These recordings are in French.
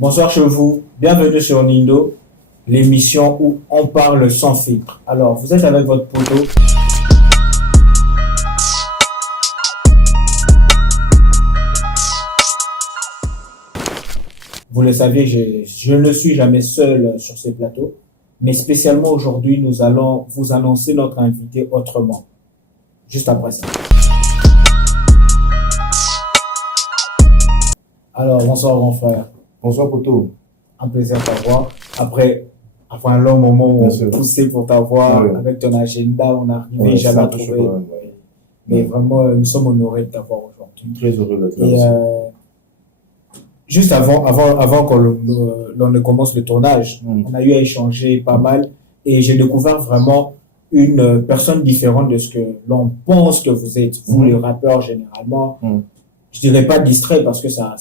Bonsoir chez vous, bienvenue sur Nindo, l'émission où on parle sans filtre. Alors, vous êtes avec votre poteau. Vous le saviez, je ne suis jamais seul sur ces plateaux, mais spécialement aujourd'hui, nous allons vous annoncer notre invité autrement, juste après ça. Alors, bonsoir mon frère, Bonsoir Poto. un plaisir de t'avoir. Après un long moment où Bien on sûr. poussait pour t'avoir, Ouais. avec ton agenda, on n'arrivait Ouais, c'est jamais un à peu chaud trouver. quand même, ouais. Mais vraiment, nous sommes honorés de t'avoir aujourd'hui. Très heureux d'être là Et aussi. juste avant l'on ne commence le tournage, on a eu à échanger pas mal et j'ai découvert vraiment une personne différente de ce que l'on pense que vous êtes, vous les rappeurs généralement. Je dirais pas distrait parce que ça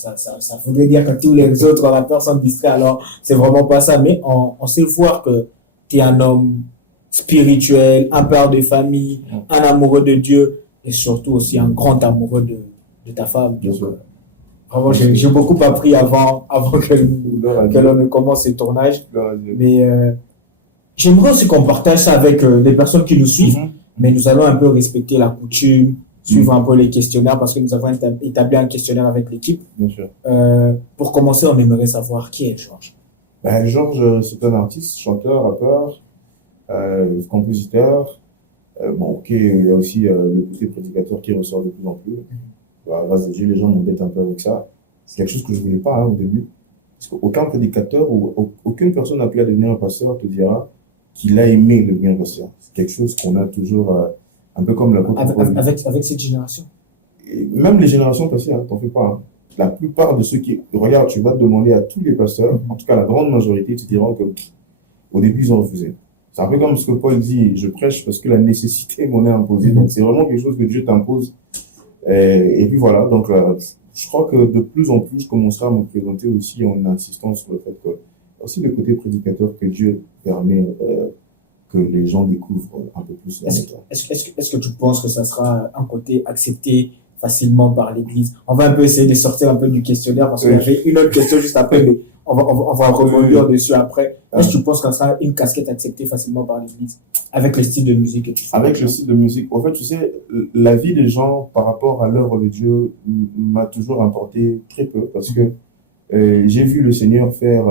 voudrait dire que tous les autres rappeurs sont distraits, alors c'est vraiment pas ça, mais on sait voir que tu es un homme spirituel, un père de famille, un amoureux de Dieu et surtout aussi un grand amoureux de ta femme. Bien sûr. Vraiment, j'ai beaucoup appris avant que l'on ne commence ce tournage. Mais j'aimerais aussi qu'on partage ça avec les personnes qui nous suivent. Mais nous allons un peu respecter la coutume, suivre un peu les questionnaires parce que nous avons établi un questionnaire avec l'équipe. Bien sûr. Pour commencer, on aimerait savoir qui est Georges. Georges, c'est un artiste, chanteur, rappeur, compositeur. Ok, il y a aussi le côté prédicateur qui ressort de plus en plus. Grâce à Dieu, les gens m'embêtent un peu avec ça. C'est quelque chose que je voulais pas au début. Parce qu'aucun prédicateur ou aucune personne appelée à devenir un pasteur te dira qu'il a aimé devenir un pasteur. C'est quelque chose qu'on a toujours, un peu comme l'apôtre Paul. Avec cette génération. Et même les générations passées, hein, t'en fais pas. Hein. La plupart de ceux qui... Regarde, tu vas te demander à tous les pasteurs, en tout cas la grande majorité, te diront que au début, ils ont refusé. C'est un peu comme ce que Paul dit, je prêche parce que la nécessité m'en est imposée. Donc c'est vraiment quelque chose que Dieu t'impose. Et puis voilà, donc je crois que de plus en plus, je commencerai à me présenter aussi en insistant sur le fait que aussi le côté prédicateur que Dieu permet que les gens découvrent un peu plus. Est-ce que tu penses que ça sera un côté accepté facilement par l'Église? On va un peu essayer de sortir un peu du questionnaire parce qu'il y avait une autre question juste après, mais on va rebondir dessus après. Est-ce que tu penses que ça sera une casquette acceptée facilement par l'Église avec le style de musique et tout ça? Avec le style de musique. En fait, tu sais, la vie des gens par rapport à l'œuvre de Dieu m'a toujours importé très peu parce que j'ai vu le Seigneur faire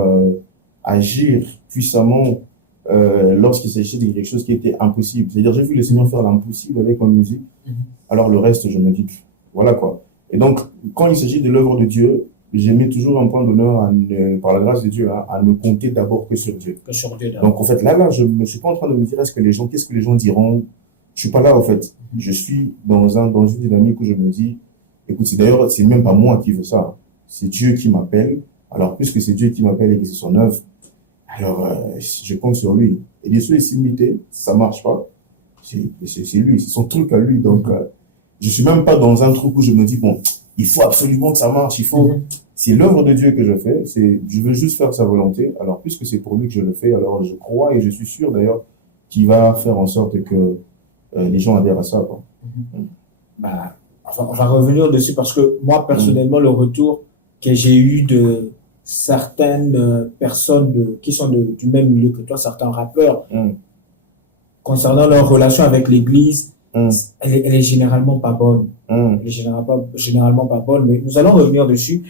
agir puissamment lorsqu'il s'agissait de quelque chose qui était impossible. C'est-à-dire, j'ai vu le Seigneur faire l'impossible avec ma musique. Alors le reste, je me dis, voilà quoi. Et donc, quand il s'agit de l'œuvre de Dieu, j'ai mis toujours un point d'honneur, par la grâce de Dieu, à ne compter d'abord que sur Dieu. Que sur Dieu. Donc, en fait, là, je ne suis pas en train de me dire, qu'est-ce que les gens diront? Je suis pas là, en fait. Je suis dans une dynamique où je me dis, écoute, c'est même pas moi qui veux ça. C'est Dieu qui m'appelle. Alors, puisque c'est Dieu qui m'appelle et que c'est son œuvre, alors, je compte sur lui. Et bien sûr, s'il m'imite, ça marche pas. C'est lui, c'est son truc à lui. Donc, je suis même pas dans un truc où je me dis, bon, il faut absolument que ça marche, c'est l'œuvre de Dieu que je fais, je veux juste faire sa volonté. Alors, puisque c'est pour lui que je le fais, alors je crois et je suis sûr d'ailleurs qu'il va faire en sorte que les gens adhèrent à ça, quoi. On va revenir dessus parce que moi, personnellement, le retour que j'ai eu de certaines personnes qui sont du même milieu que toi, certains rappeurs, concernant leur relation avec l'Église, elle est généralement pas bonne. Elle est généralement pas bonne, mais nous allons revenir dessus.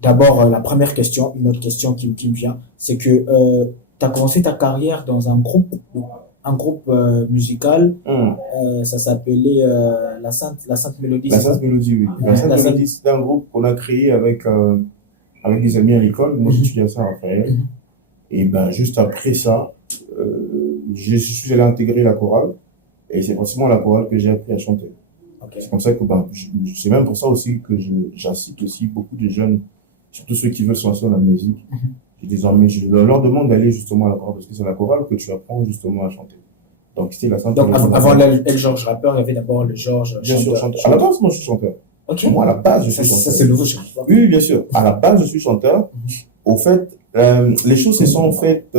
D'abord, la première question, une autre question qui me vient, c'est que tu as commencé ta carrière dans un groupe musical, ça s'appelait la Sainte Mélodie. La Sainte Mélodie, oui. La Sainte Mélodie, c'était un groupe qu'on a créé avec des amis à l'école. Moi, j'étudiais à Saint-Raphaël. Et juste après ça, je suis allé intégrer la chorale. Et c'est forcément la chorale que j'ai appris à chanter. Okay. C'est comme ça que, c'est même pour ça aussi que j'incite aussi beaucoup de jeunes, surtout ceux qui veulent se lancer dans la musique. Je leur demande d'aller justement à la chorale, parce que c'est la chorale que tu apprends justement à chanter. Donc, c'était la Sainte Mélodie. Donc, avant le Georges rappeur, il y avait d'abord le Georges chanteur. Bien sûr, chanteur. À la base, moi, je suis chanteur. Okay. Moi, à la base, je suis chanteur. Ça, c'est nouveau, je sais pas. Oui, bien sûr. À la base, je suis chanteur. Au fait, les choses se sont faites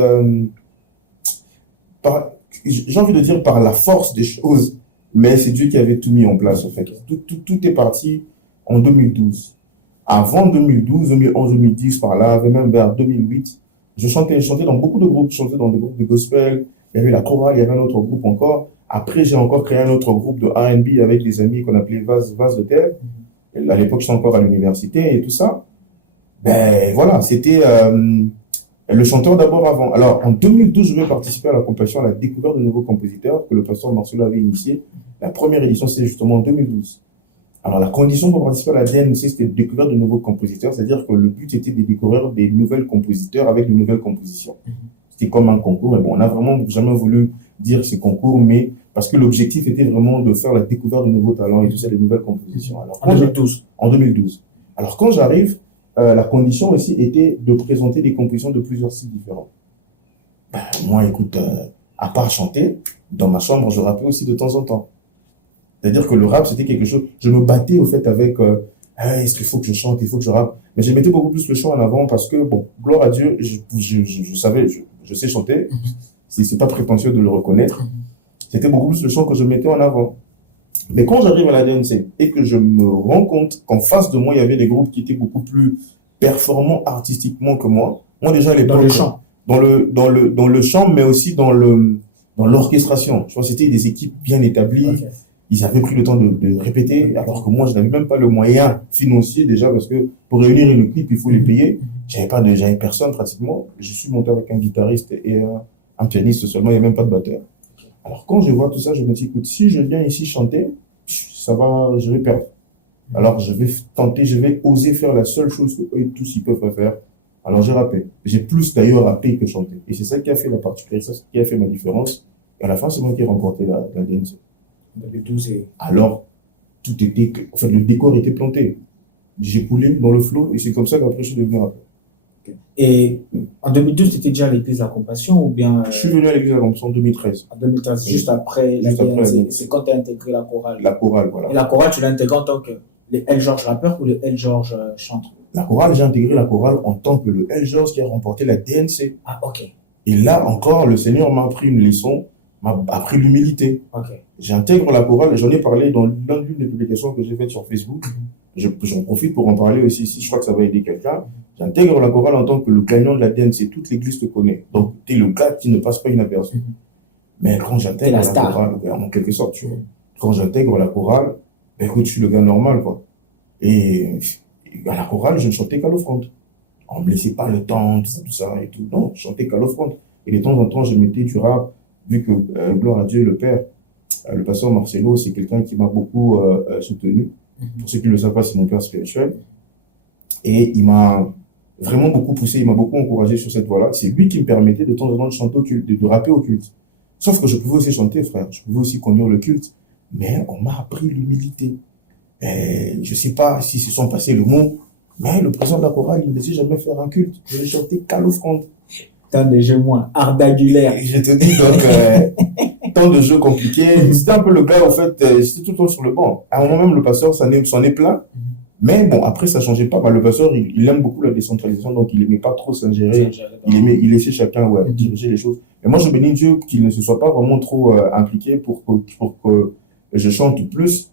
j'ai envie de dire par la force des choses, mais c'est Dieu qui avait tout mis en place, en fait. Tout est parti en 2012. Avant 2012, 2011, 2010, par là, même vers 2008, je chantais dans beaucoup de groupes, je chantais dans des groupes de gospel, il y avait la chorale, il y avait un autre groupe encore. Après, j'ai encore créé un autre groupe de R&B avec des amis qu'on appelait Vase de Terre. À l'époque, j'étais encore à l'université et tout ça. Ben voilà, c'était le chanteur d'abord avant. Alors, en 2012, je vais participer à la compétition à la découverte de nouveaux compositeurs que le pasteur Marcelo avait initié. La première édition, c'est justement en 2012. Alors, la condition pour participer à la DNC, c'était de découvrir de nouveaux compositeurs, c'est-à-dire que le but était de découvrir des nouvelles compositeurs avec de nouvelles compositions. C'était comme un concours, mais bon, on n'a vraiment jamais voulu dire ce concours, mais parce que l'objectif était vraiment de faire la découverte de nouveaux talents et tout ça, de nouvelles compositions. Alors, En 2012. En 2012. Alors, quand j'arrive, la condition aussi était de présenter des compositions de plusieurs styles différents. Ben, moi, écoute, à part chanter, dans ma chambre, je rappais aussi de temps en temps. C'est-à-dire que le rap, c'était quelque chose... Je me battais, au fait, avec... est-ce qu'il faut que je chante, il faut que je rappe. Mais je mettais beaucoup plus le chant en avant parce que, bon, gloire à Dieu, je savais, je sais chanter. C'est pas prétentieux de le reconnaître. C'était beaucoup plus le chant que je mettais en avant. Mais quand j'arrive à la DNC et que je me rends compte qu'en face de moi, il y avait des groupes qui étaient beaucoup plus performants artistiquement que moi déjà, à l'époque... Dans le chant. Dans le chant, mais aussi dans l'orchestration. Je pense que c'était des équipes bien établies. Okay. Ils avaient pris le temps de répéter, alors que moi, je n'avais même pas le moyen financier déjà, parce que pour réunir une équipe, il faut les payer. J'avais personne pratiquement. Je suis monté avec un guitariste et un pianiste seulement, il n'y avait même pas de batteur. Alors quand je vois tout ça, je me dis, écoute, si je viens ici chanter, je vais perdre. Alors je vais tenter, je vais oser faire la seule chose que eux tous ils peuvent pas faire. Alors j'ai rappé. J'ai plus d'ailleurs rappé que chanté. Et c'est ça qui a fait la particularité, ça qui a fait ma différence. Et à la fin, c'est moi qui ai remporté la DNC. Alors, tout était, en fait, le décor était planté. J'ai coulé dans le flot et c'est comme ça qu'après je suis devenu rappeur. Et en 2012, tu étais déjà à l'église de la Compassion ou bien Je suis venu à l'église de la Compassion en 2013. En 2013, juste après la DNC. C'est quand tu as intégré la chorale. La chorale, voilà. Et la chorale, tu l'as intégrée en tant que le L. Georges rappeur ou le L. Georges chanteur? La chorale, j'ai intégré la chorale en tant que le L. Georges qui a remporté la DNC. Ah, ok. Et là encore, le Seigneur m'a appris une leçon, m'a appris l'humilité. Ok. J'intègre la chorale et j'en ai parlé dans l'une des publications que j'ai faites sur Facebook. J'en profite pour en parler aussi ici, je crois que ça va aider quelqu'un. J'intègre la chorale en tant que le gagnant de la DNC, toute l'église te connaît. Donc, tu es le gars qui ne passe pas inaperçu. Mais quand j'intègre la chorale, en quelque sorte, tu vois, quand j'intègre la chorale, ben, écoute, je suis le gars normal, quoi. Et à la chorale, je ne chantais qu'à l'offrande. On ne me laissait pas le temps, tout ça et tout. Non, je chantais qu'à l'offrande. Et de temps en temps, je mettais du rap, vu que, gloire à Dieu, le Père, le pasteur Marcelo, c'est quelqu'un qui m'a beaucoup soutenu. Pour ceux qui ne le savent pas, c'est mon père spirituel. Et il m'a vraiment beaucoup poussé, il m'a beaucoup encouragé sur cette voie-là. C'est lui qui me permettait de temps en temps de chanter au culte, de rapper au culte. Sauf que je pouvais aussi chanter, frère. Je pouvais aussi conduire le culte. Mais on m'a appris l'humilité. Je ne sais pas si se sont passés le mot, mais le président de la chorale, il ne laissait jamais faire un culte. Je ne chantais qu'à l'offrande. Tant de jeux moins ardagulaires. Je te dis donc, tant de jeux compliqués. C'était un peu le gars, en fait, j'étais tout le temps sur le banc. À un moment même, le pasteur s'en est plein. Mais bon, après, ça changeait pas. Le pasteur, il aime beaucoup la décentralisation, donc il aimait pas trop s'ingérer. Il laissait chacun diriger les choses. Mais moi, je bénis Dieu qu'il ne se soit pas vraiment trop impliqué pour que je chante plus,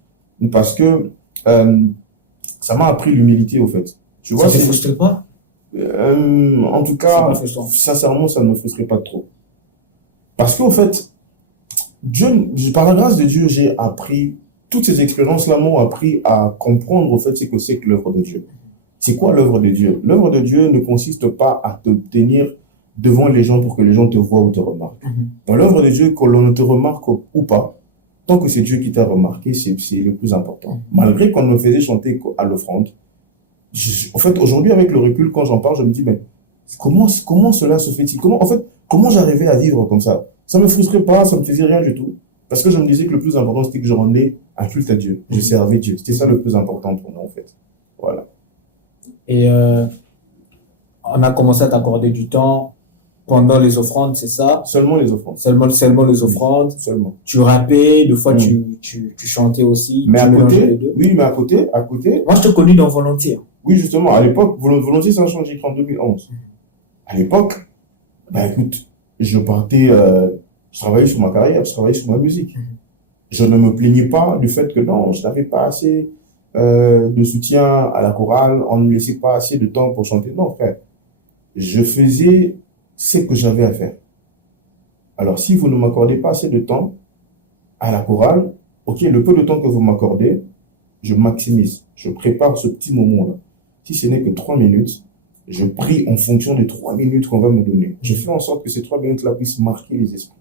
parce que ça m'a appris l'humilité, au fait. Tu vois, ça ne te frustre pas? En tout cas, sincèrement, ça ne me frustrait pas trop. Parce qu'au fait, Dieu, par la grâce de Dieu, j'ai appris, toutes ces expériences-là m'ont appris à comprendre, au fait, ce que c'est que l'œuvre de Dieu. C'est quoi l'œuvre de Dieu? L'œuvre de Dieu ne consiste pas à te tenir devant les gens pour que les gens te voient ou te remarquent. Dans l'œuvre de Dieu, que l'on ne te remarque ou pas, tant que c'est Dieu qui t'a remarqué, c'est le plus important. Malgré qu'on me faisait chanter à l'offrande, en fait, aujourd'hui, avec le recul, quand j'en parle, je me dis, mais comment cela se fait-il? Comment j'arrivais à vivre comme ça? Ça me frustrait pas, ça me faisait rien du tout. Parce que je me disais que le plus important, c'était que je rendais un culte à Dieu. Je servais Dieu. C'était ça le plus important pour moi, en fait. Voilà. Et on a commencé à t'accorder du temps pendant les offrandes, c'est ça? Seulement les offrandes. Seulement les offrandes. Oui, seulement. Tu rappais, des fois tu chantais aussi. Mais à côté, oui, mais à côté. Moi, je te connais dans Volontiers. Oui, justement, à l'époque, Volontiers, ça a changé en 2011. À l'époque, bah écoute, je partais, je travaillais sur ma carrière, je travaillais sur ma musique. Je ne me plaignais pas du fait que non, je n'avais pas assez de soutien à la chorale, on ne me laissait pas assez de temps pour chanter. Non, frère. Je faisais ce que j'avais à faire. Alors, si vous ne m'accordez pas assez de temps à la chorale, ok, le peu de temps que vous m'accordez, je maximise. Je prépare ce petit moment-là. Si ce n'est que 3 minutes, je prie en fonction des 3 minutes qu'on va me donner. Je fais en sorte que ces 3 minutes-là puissent marquer les esprits.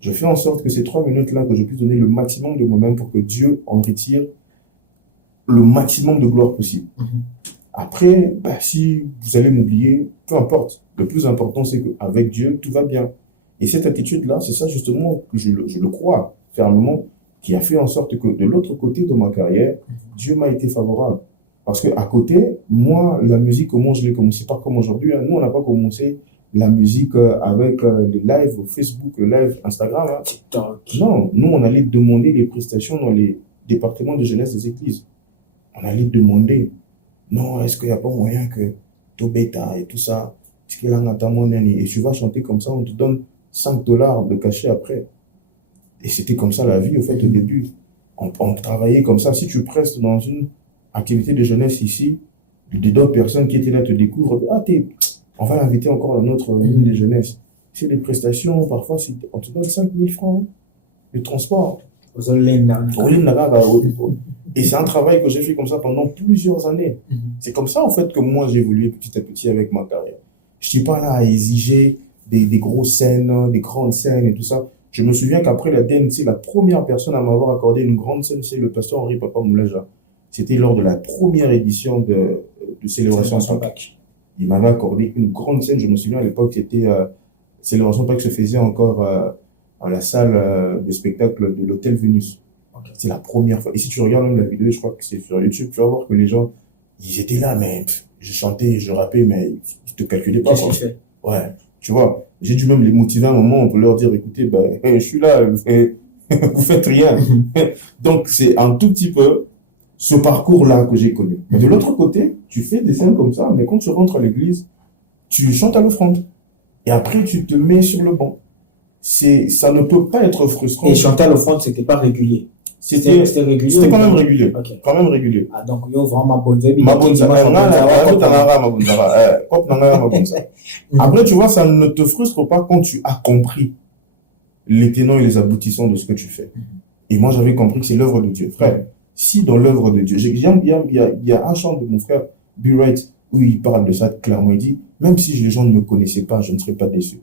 Je fais en sorte que ces 3 minutes-là, que je puisse donner le maximum de moi-même pour que Dieu en retire le maximum de gloire possible. Après, si vous allez m'oublier, peu importe. Le plus important, c'est qu'avec Dieu, tout va bien. Et cette attitude-là, c'est ça justement que je le crois fermement, qui a fait en sorte que de l'autre côté de ma carrière, Dieu m'a été favorable. Parce qu'à côté, moi, la musique, comment je l'ai commencé, pas comme aujourd'hui. Nous, on n'a pas commencé la musique avec les lives Facebook, les lives Instagram. Non, nous, on allait demander les prestations dans les départements de jeunesse des églises. On allait demander, non, est-ce qu'il n'y a pas moyen que Tobeta et tout ça, et tu vas chanter comme ça, on te donne $5 de cachet après. Et c'était comme ça la vie, au fait, au début. On travaillait comme ça. Si tu prestes dans une activité de jeunesse ici, d'autres personnes qui étaient là te découvrent, on va l'inviter encore dans notre ligne de jeunesse. C'est des prestations, parfois, on te donne 5 000 francs de transport. Et c'est un travail que j'ai fait comme ça pendant plusieurs années. C'est comme ça, en fait, que moi, j'ai évolué petit à petit avec ma carrière. Je ne suis pas là à exiger des grosses scènes, des grandes scènes et tout ça. Je me souviens qu'après la DNC, la première personne à m'avoir accordé une grande scène, c'est le pasteur Henri Papa Moulaja. C'était lors de la première édition de Célébration Pâques. Il m'avait accordé une grande scène. Je me souviens à l'époque, c'était Célébration Pâques se faisait encore à la salle de spectacle de l'Hôtel Vénus. Okay. C'est la première fois. Et si tu regardes même la vidéo, je crois que c'est sur YouTube, tu vas voir que les gens, ils étaient là, mais je chantais, je rappais, mais ils te calculaient pas. Qu'est-ce qu'il fait? Ouais, tu vois. J'ai dû même les motiver à un moment, on peut leur dire, écoutez, je suis là, vous faites rien. Donc, c'est un tout petit peu ce parcours-là que j'ai connu. Mais de l'autre côté, tu fais des scènes comme ça, mais quand tu rentres à l'église, tu chantes à l'offrande. Et après, tu te mets sur le banc. Ça ne peut pas être frustrant. Et chanter à l'offrande, c'était pas régulier. C'était régulier. C'était quand même régulier. Okay. Quand même régulier. Ah, donc, yo, vraiment, ma bonne vie. Après, tu vois, ça ne te frustre pas quand tu as compris les tenants et les aboutissants de ce que tu fais. Et moi, j'avais compris que c'est l'œuvre de Dieu. Frère, si dans l'œuvre de Dieu, il y a un chant de mon frère, B. Wright, où il parle de ça clairement. Il dit, même si les gens ne me connaissaient pas, je ne serais pas déçu.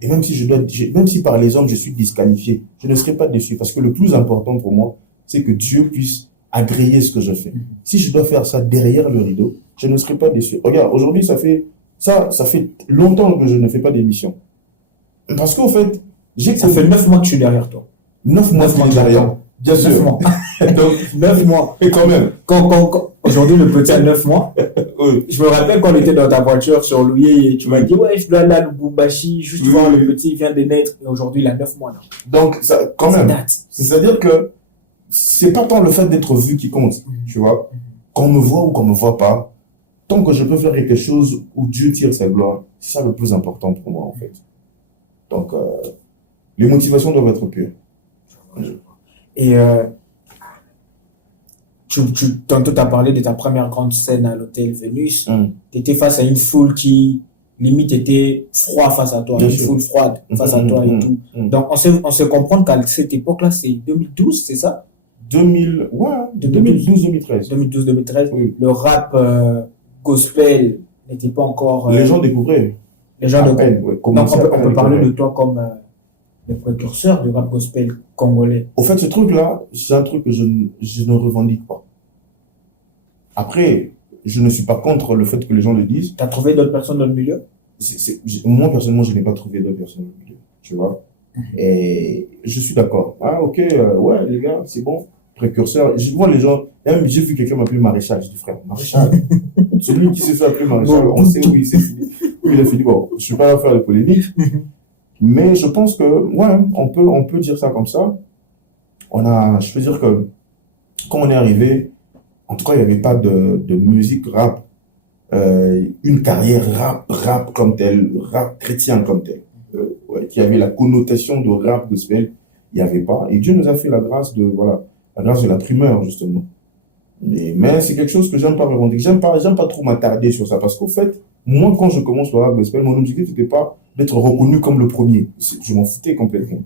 Et même si par les hommes je suis disqualifié, je ne serai pas déçu. Parce que le plus important pour moi, c'est que Dieu puisse agréer ce que je fais. Si je dois faire ça derrière le rideau, je ne serai pas déçu. Regarde, aujourd'hui, ça fait longtemps que je ne fais pas d'émission. Parce qu'au fait, ça fait 9 mois que je suis derrière toi. 9 mois que je suis derrière. Bien sûr. 9 mois. Donc, 9 mois. Et quand même. Aujourd'hui, le petit a 9 mois. Oui. Je me rappelle quand on était dans ta voiture sur Louis et tu m'as dit, ouais, je dois aller à Lubumbashi, juste voir le petit, il vient de naître. Et aujourd'hui, il a 9 mois. Là. Donc, ça, quand même. C'est-à-dire que c'est pas tant le fait d'être vu qui compte, tu vois. Qu'on me voit ou qu'on me voit pas, tant que je peux faire quelque chose où Dieu tire sa gloire, c'est ça le plus important pour moi, en fait. Donc, les motivations doivent être pures. Et tantôt tu as parlé de ta première grande scène à l'Hôtel Vénus. Tu étais face à une foule qui limite était froide face à toi, foule froide face à toi et tout. Donc on sait comprendre qu'à cette époque-là, c'est 2012, c'est ça? 2012-2013. 2012-2013, oui. Le rap gospel n'était pas encore... les gens découvraient. Les gens découvraient. Ouais, donc on peut parler de toi comme... le précurseur du rap gospel congolais. Au fait, ce truc-là, c'est un truc que je ne revendique pas. Après, je ne suis pas contre le fait que les gens le disent. Tu as trouvé d'autres personnes dans le milieu? Moi, personnellement, je n'ai pas trouvé d'autres personnes dans le milieu. Tu vois? Et je suis d'accord. Ah, ok, ouais, les gars, c'est bon. Précurseur. Je vois les gens, même j'ai vu quelqu'un m'appeler Maréchal. Je dis, frère, Maréchal. Celui qui s'est fait appeler Maréchal, on sait où il s'est fini. Où il a fini. Bon, je ne suis pas là à faire de polémique. Mais je pense que, ouais, on peut dire ça comme ça. Je peux dire que, quand on est arrivé, en tout cas, il n'y avait pas de musique rap, une carrière rap comme tel, rap chrétien comme tel, ouais, qui avait la connotation de rap gospel, il n'y avait pas. Et Dieu nous a fait la grâce de la primeur, justement. Mais c'est quelque chose que j'aime pas revendiquer. J'aime pas trop m'attarder sur ça. Parce qu'au fait, moi, quand je commence le rap gospel, mon objectif n'était pas d'être reconnu comme le premier. Je m'en foutais complètement.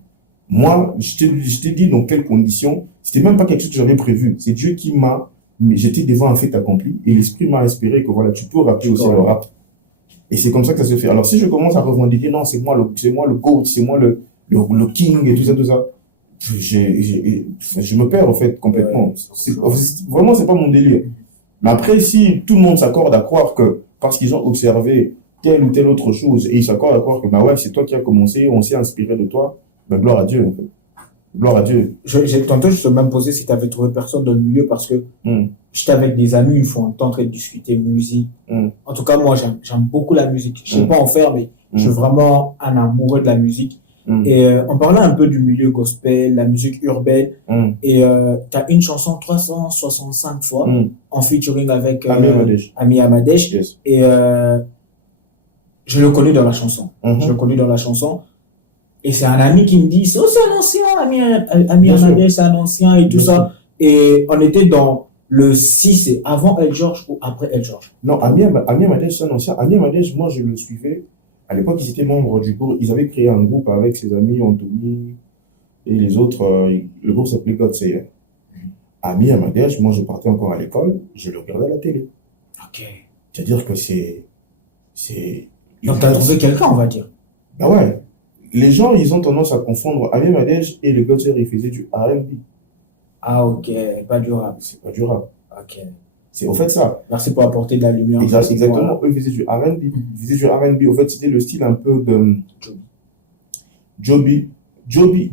Moi, je t'ai dit dans quelles conditions. C'était même pas quelque chose que j'avais prévu. C'est Dieu qui m'a, mais j'étais devant un fait accompli et l'esprit m'a inspiré que voilà, tu peux rapper aussi le rap. Et c'est comme ça que ça se fait. Alors, si je commence à revendiquer, non, c'est moi le GOAT, c'est moi le king et tout ça, je me perds, en fait, complètement. Vraiment, c'est pas mon délire. Mais après, si tout le monde s'accorde à croire que, parce qu'ils ont observé telle ou telle autre chose, et ils s'accordent à croire que, bah ouais, c'est toi qui as commencé, on s'est inspiré de toi, ben gloire à Dieu, en fait. Gloire à Dieu. J'ai tenté, je te même posé si tu avais trouvé personne dans le milieu parce que j'étais avec des amis, une fois, on était en train de discuter musique. En tout cas, moi, j'aime beaucoup la musique. Je sais pas en faire, mais je suis vraiment un amoureux de la musique. Et on parlait un peu du milieu gospel, la musique urbaine. Et tu as une chanson 365 fois en featuring avec Ami Amadesh. Yes. Et je le connais dans la chanson. Je le connais dans la chanson. Et c'est un ami qui me dit, oh, c'est un ancien, Ami Amadesh, c'est un ancien et tout ça. Et on était dans le 6, c'est avant El George ou après El George? Non, Ami Amadesh, c'est un ancien. Ami Amadesh, moi, je le suivais. À l'époque, ils étaient membres du groupe. Ils avaient créé un groupe avec ses amis, Anthony et les autres. Le groupe s'appelait God Sayer. Ami Amadesh, moi, je partais encore à l'école, je le regardais à la télé. Ok. C'est-à-dire que Donc, tu as trouvé quelqu'un, on va dire. Ben ouais. Les gens, ils ont tendance à confondre Ami Amadesh et le God Sayer, ils faisaient du R&B. Ah, ok. Pas du rap. C'est pas du rap. Ok. C'est au fait ça. Merci pour apporter de la lumière. Exactement. Eux, ils faisaient du R&B. Ils faisaient du R&B. Au fait, c'était le style un peu de Joby. Joby,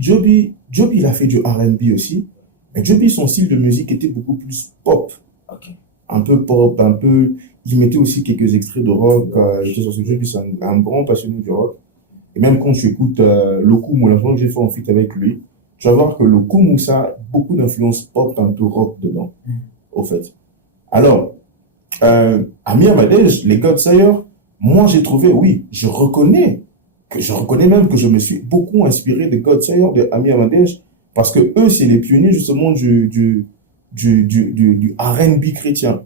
il a fait du R&B aussi. Mais Joby, son style de musique était beaucoup plus pop. Ok. Un peu pop, un peu... Il mettait aussi quelques extraits de rock. Joby, c'est un grand passionné du rock. Et même quand tu écoutes Lokoumou, la chanson que j'ai fait en feat avec lui, tu vas voir que Lokoumou, ça a beaucoup d'influence pop, un peu rock dedans, au fait. Alors, Ami Amadesh, les God Sayer, moi j'ai trouvé, oui, je reconnais même que je me suis beaucoup inspiré des God Sayer, de Ami Amadesh, parce que eux, c'est les pionniers justement du R&B chrétien.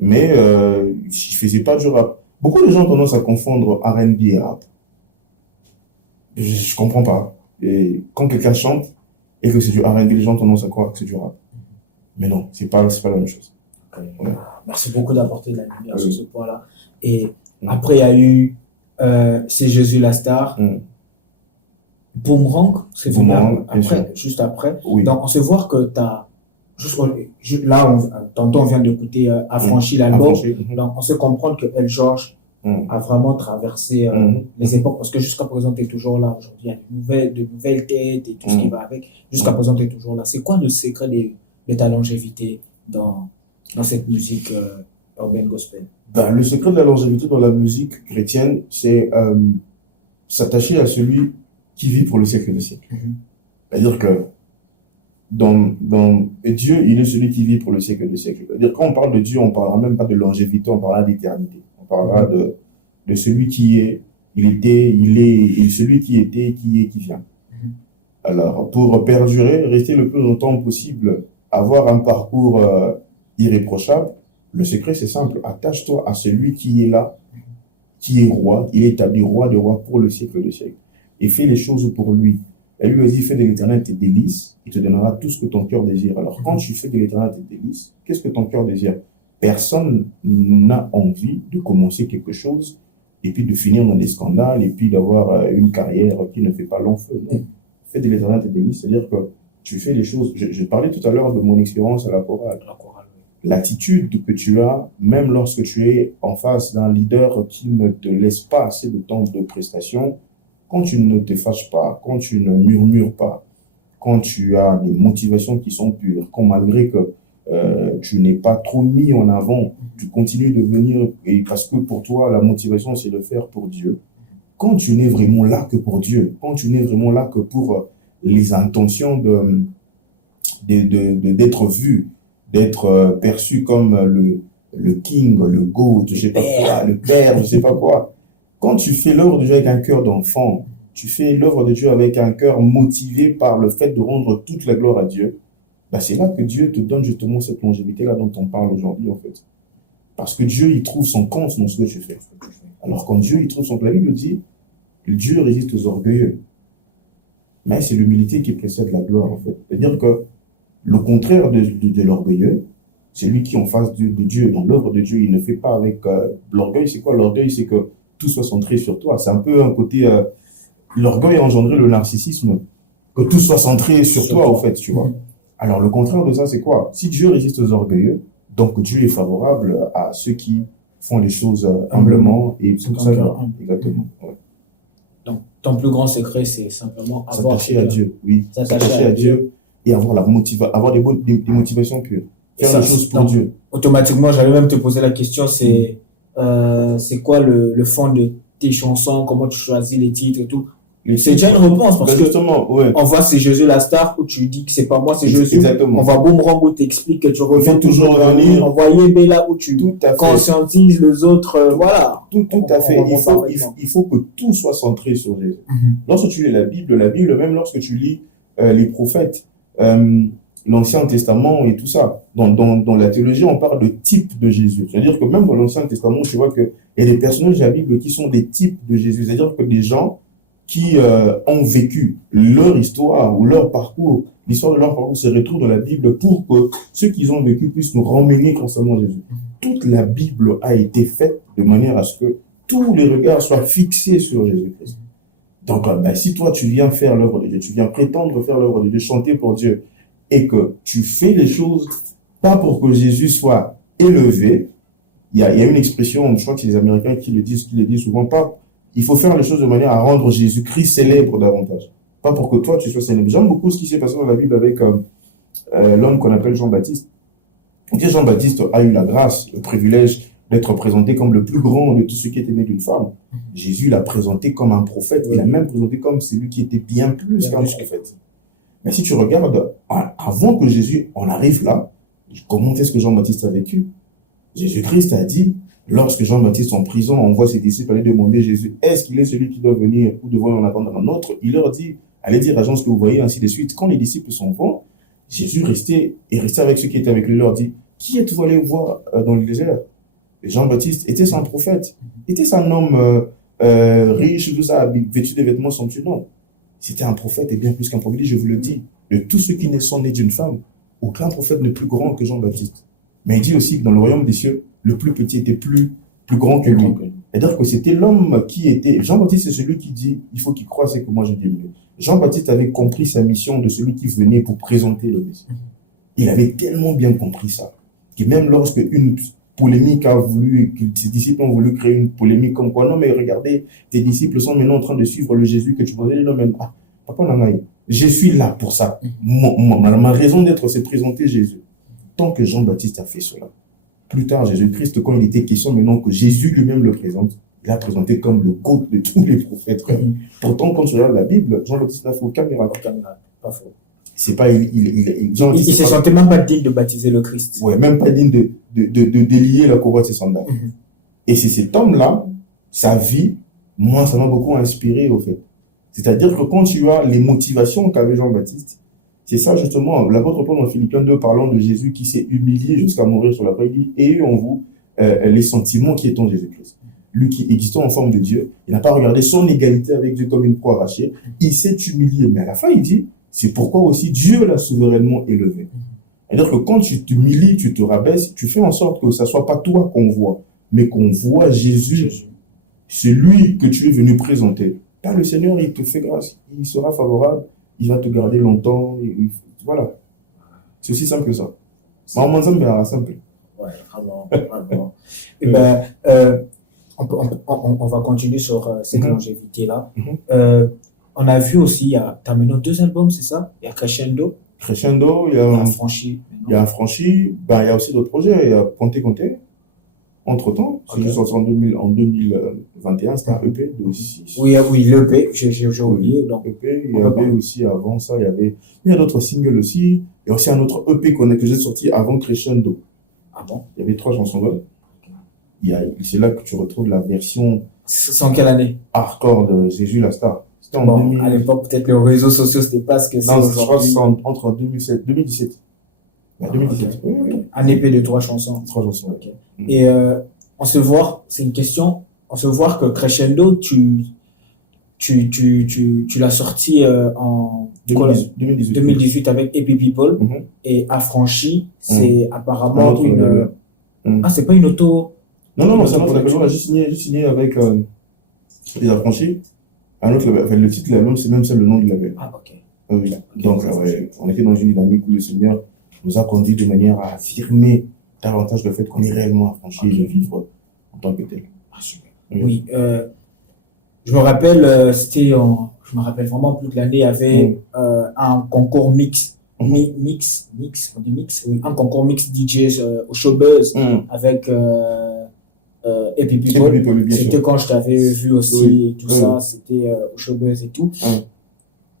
Mais je faisais pas du rap. Beaucoup de gens ont tendance à confondre R&B et rap. Je comprends pas. Et quand quelqu'un chante et que c'est du R&B, les gens ont tendance à croire que c'est du rap. Mais non, c'est pas la même chose. Ouais. Merci beaucoup d'apporter de la lumière sur ce point-là. Et après, il y a eu C'est Jésus la star. Boomerang, c'est Boomerang, après, juste après. Oui. Donc, on se voit que tu as. Là, tantôt, on vient d'écouter Affranchi l'album. Donc, on se comprend que El George a vraiment traversé les époques, parce que jusqu'à présent, tu es toujours là. Aujourd'hui, il y a de nouvelles têtes et tout ce qui va avec. Jusqu'à présent, tu es toujours là. C'est quoi le secret de ta longévité dans cette musique urbaine gospel? Ben, le secret de la longévité dans la musique chrétienne, c'est s'attacher à celui qui vit pour le siècle des siècles. C'est-à-dire que et Dieu, il est celui qui vit pour le siècle des siècles. C'est-à-dire quand on parle de Dieu, on ne parlera même pas de longévité, on parlera d'éternité. On parlera de celui qui est, il était, il est, et celui qui était, qui est, qui vient. Alors, pour perdurer, rester le plus longtemps possible, avoir un parcours irréprochable, le secret, c'est simple. Attache-toi à celui qui est là, qui est roi. Il est établi roi de rois pour le siècle des siècles. Et fais les choses pour lui. Et lui aussi, fais de l'éternel tes délices. Il te donnera tout ce que ton cœur désire. Alors, quand tu fais de l'éternel tes délices, qu'est-ce que ton cœur désire? Personne n'a envie de commencer quelque chose et puis de finir dans des scandales et puis d'avoir une carrière qui ne fait pas long feu. Non. Fais de l'éternel tes délices. C'est-à-dire que tu fais les choses. Je parlais tout à l'heure de mon expérience à la chorale. L'attitude que tu as, même lorsque tu es en face d'un leader qui ne te laisse pas assez de temps de prestation, quand tu ne te fâches pas, quand tu ne murmures pas, quand tu as des motivations qui sont pures, quand malgré que tu n'es pas trop mis en avant, tu continues de venir, et parce que pour toi, la motivation, c'est de faire pour Dieu. Quand tu n'es vraiment là que pour Dieu, quand tu n'es vraiment là que pour les intentions d'être vu, d'être perçu comme le king, le goat, je sais pas quoi, le père, je sais pas quoi. Quand tu fais l'œuvre de Dieu avec un cœur d'enfant, tu fais l'œuvre de Dieu avec un cœur motivé par le fait de rendre toute la gloire à Dieu, bah, c'est là que Dieu te donne justement cette longévité-là dont on parle aujourd'hui, en fait. Parce que Dieu, il trouve son compte dans ce que tu fais. Alors, quand Dieu, il trouve son compte, la Bible dit, Dieu résiste aux orgueilleux. Mais c'est l'humilité qui précède la gloire, en fait. C'est-à-dire que le contraire de l'orgueilleux, c'est lui qui est en face de Dieu. Dans l'œuvre de Dieu, il ne fait pas avec l'orgueil. C'est quoi l'orgueil? C'est que tout soit centré sur toi. C'est un peu un côté... l'orgueil a engendré le narcissisme. Que tout soit centré sur toi, en fait, tu vois. Alors, le contraire de ça, c'est quoi? Si Dieu résiste aux orgueilleux, donc Dieu est favorable à ceux qui font les choses humblement et tout ça. Exactement. Ouais. Donc, ton plus grand secret, c'est simplement avoir... S'attacher à Dieu, oui. S'attacher à Dieu et avoir avoir des motivations pures. Faire les choses pour Dieu. Automatiquement, j'allais même te poser la question, c'est quoi le fond de tes chansons, comment tu choisis les titres et tout. C'est déjà une réponse parce que justement, ouais. On voit c'est Jésus la star où tu dis que c'est pas moi, c'est Jésus. Exactement. On voit Boomerang où tu expliques que tu reviens toujours revenir. On voit Yébé où tu conscientises les autres, voilà. Tout à fait. Il faut que tout soit centré sur Jésus. Lorsque tu lis la Bible, même lorsque tu lis les prophètes, l'Ancien Testament et tout ça, dans la théologie, on parle de type de Jésus. C'est-à-dire que même dans l'Ancien Testament, tu vois qu'il y a des personnages de la Bible qui sont des types de Jésus. C'est-à-dire que des gens qui ont vécu leur histoire ou leur parcours, l'histoire de leur parcours se retrouve dans la Bible pour que ceux qui ont vécu puissent nous ramener constamment Jésus. Toute la Bible a été faite de manière à ce que tous les regards soient fixés sur Jésus-Christ. Donc, si toi, tu viens faire l'œuvre de Dieu, tu viens prétendre faire l'œuvre de Dieu, chanter pour Dieu, et que tu fais les choses pas pour que Jésus soit élevé, il y a une expression, je crois que c'est les Américains qui le disent souvent, pas. Il faut faire les choses de manière à rendre Jésus-Christ célèbre davantage. Pas pour que toi, tu sois célèbre. J'aime beaucoup ce qui s'est passé dans la Bible avec l'homme qu'on appelle Jean-Baptiste. Jean-Baptiste a eu la grâce, le privilège d'être présenté comme le plus grand de tous ceux qui étaient nés d'une femme. Jésus l'a présenté comme un prophète. Il l'a même présenté comme celui qui était bien plus qu'un prophète. Mais si tu regardes, avant que Jésus en arrive là, comment est-ce que Jean-Baptiste a vécu? Jésus-Christ a dit, lorsque Jean-Baptiste en prison envoie ses disciples aller demander Jésus, est-ce qu'il est celui qui doit venir ou devons-nous en attendre un autre? Il leur dit, allez dire à Jean ce que vous voyez, ainsi de suite. Quand les disciples s'en vont, Jésus restait avec ceux qui étaient avec lui, leur dit, qui êtes-vous allé voir dans le désert? Et Jean-Baptiste était un prophète, était un homme riche, tout ça, vêtu de vêtements somptueux. Non, c'était un prophète et bien plus qu'un prophète, je vous le dis. De tous ceux qui sont nés d'une femme, aucun prophète n'est plus grand que Jean-Baptiste. Mais il dit aussi que dans le royaume des cieux, le plus petit était plus grand que lui. C'est-à-dire que c'était l'homme qui était... Jean-Baptiste, c'est celui qui dit, il faut qu'il croie, c'est que moi je diminue. Jean-Baptiste avait compris sa mission de celui qui venait pour présenter le Messie. Il avait tellement bien compris ça, que même lorsque une polémique a voulu, que ses disciples ont voulu créer une polémique comme quoi, non mais regardez, tes disciples sont maintenant en train de suivre le Jésus que tu pensais, non mais, papa Nangaï, je suis là pour ça. Ma raison d'être, c'est de présenter Jésus. Tant que Jean-Baptiste a fait cela, plus tard, Jésus-Christ, quand il était question maintenant que Jésus lui-même le présente, il l'a présenté comme le GOAT de tous les prophètes. Pourtant, quand tu regardes la Bible, Jean-Baptiste n'a fait aucun miracle. Pas faux. C'est pas, il se sentait même pas digne de baptiser le Christ. Ouais, même pas digne de délier la courroie de ses sandales. Et c'est cet homme-là, sa vie, moi, ça m'a beaucoup inspiré, au fait. C'est-à-dire que quand tu as les motivations qu'avait Jean-Baptiste, c'est ça justement, l'apôtre Paul dans Philippiens 2, parlant de Jésus qui s'est humilié jusqu'à mourir sur la croix, il dit, ayez en vous les sentiments qui est en Jésus-Christ. Lui qui existant en forme de Dieu, il n'a pas regardé son égalité avec Dieu comme une proie arrachée, il s'est humilié. Mais à la fin, il dit, c'est pourquoi aussi Dieu l'a souverainement élevé. C'est-à-dire que quand tu t'humilies, tu te rabaisses, tu fais en sorte que ça ne soit pas toi qu'on voit, mais qu'on voit Jésus. C'est lui que tu es venu présenter. Là, le Seigneur, il te fait grâce, il sera favorable, il va te garder longtemps, voilà. C'est aussi simple que ça. C'est simple. Ouais, vraiment. Et on va continuer sur cette longévité-là. On a vu aussi, tu as maintenant 2 albums, c'est ça? Il y a Crescendo. Il y a Affranchi. Il y a Affranchi, il y a aussi d'autres projets. Il y a Conté. Entre-temps, c'est sorti en 2021, c'était un EP de 6. Oui, l'EP, j'ai oublié. Donc. EP, il y avait aussi avant ça, il y a d'autres singles aussi. Il y a aussi un autre EP que j'ai sorti avant Crescendo. Ah bon? Il y avait 3 chansons là. C'est là que tu retrouves la version. C'est en quelle année? Hardcore de Jésus la star. C'était en 2000. À l'époque, peut-être les réseaux sociaux, c'était pas ce que c'est aujourd'hui. Je crois que c'est entre 2017. 2017. Oui, oui. Un EP de 3 chansons. 3 chansons. Ok. Et on se voit, c'est une question, on se voit que Crescendo, tu l'as sorti en 2018 avec Happy People. Et Affranchi, c'est apparemment une. Ah, c'est pas une auto. Non, c'est un autre label. J'ai signé avec les Affranchis. Un autre label. Enfin, le titre de l'album, c'est même ça le nom du label. Ah, ok. Oui. Donc, on était dans une dynamique où le Seigneur nous a conduit de manière à affirmer davantage le fait qu'on est réellement affranchi et de vivre en tant que tel. Ah, super. Oui. Je me rappelle, je me rappelle vraiment plus de l'année, il y avait un concours mix. On dit mix, oui, un concours mix DJ au Showbuzz avec Happy People. C'était quand je t'avais vu aussi et tout ça, c'était au Showbuzz et tout.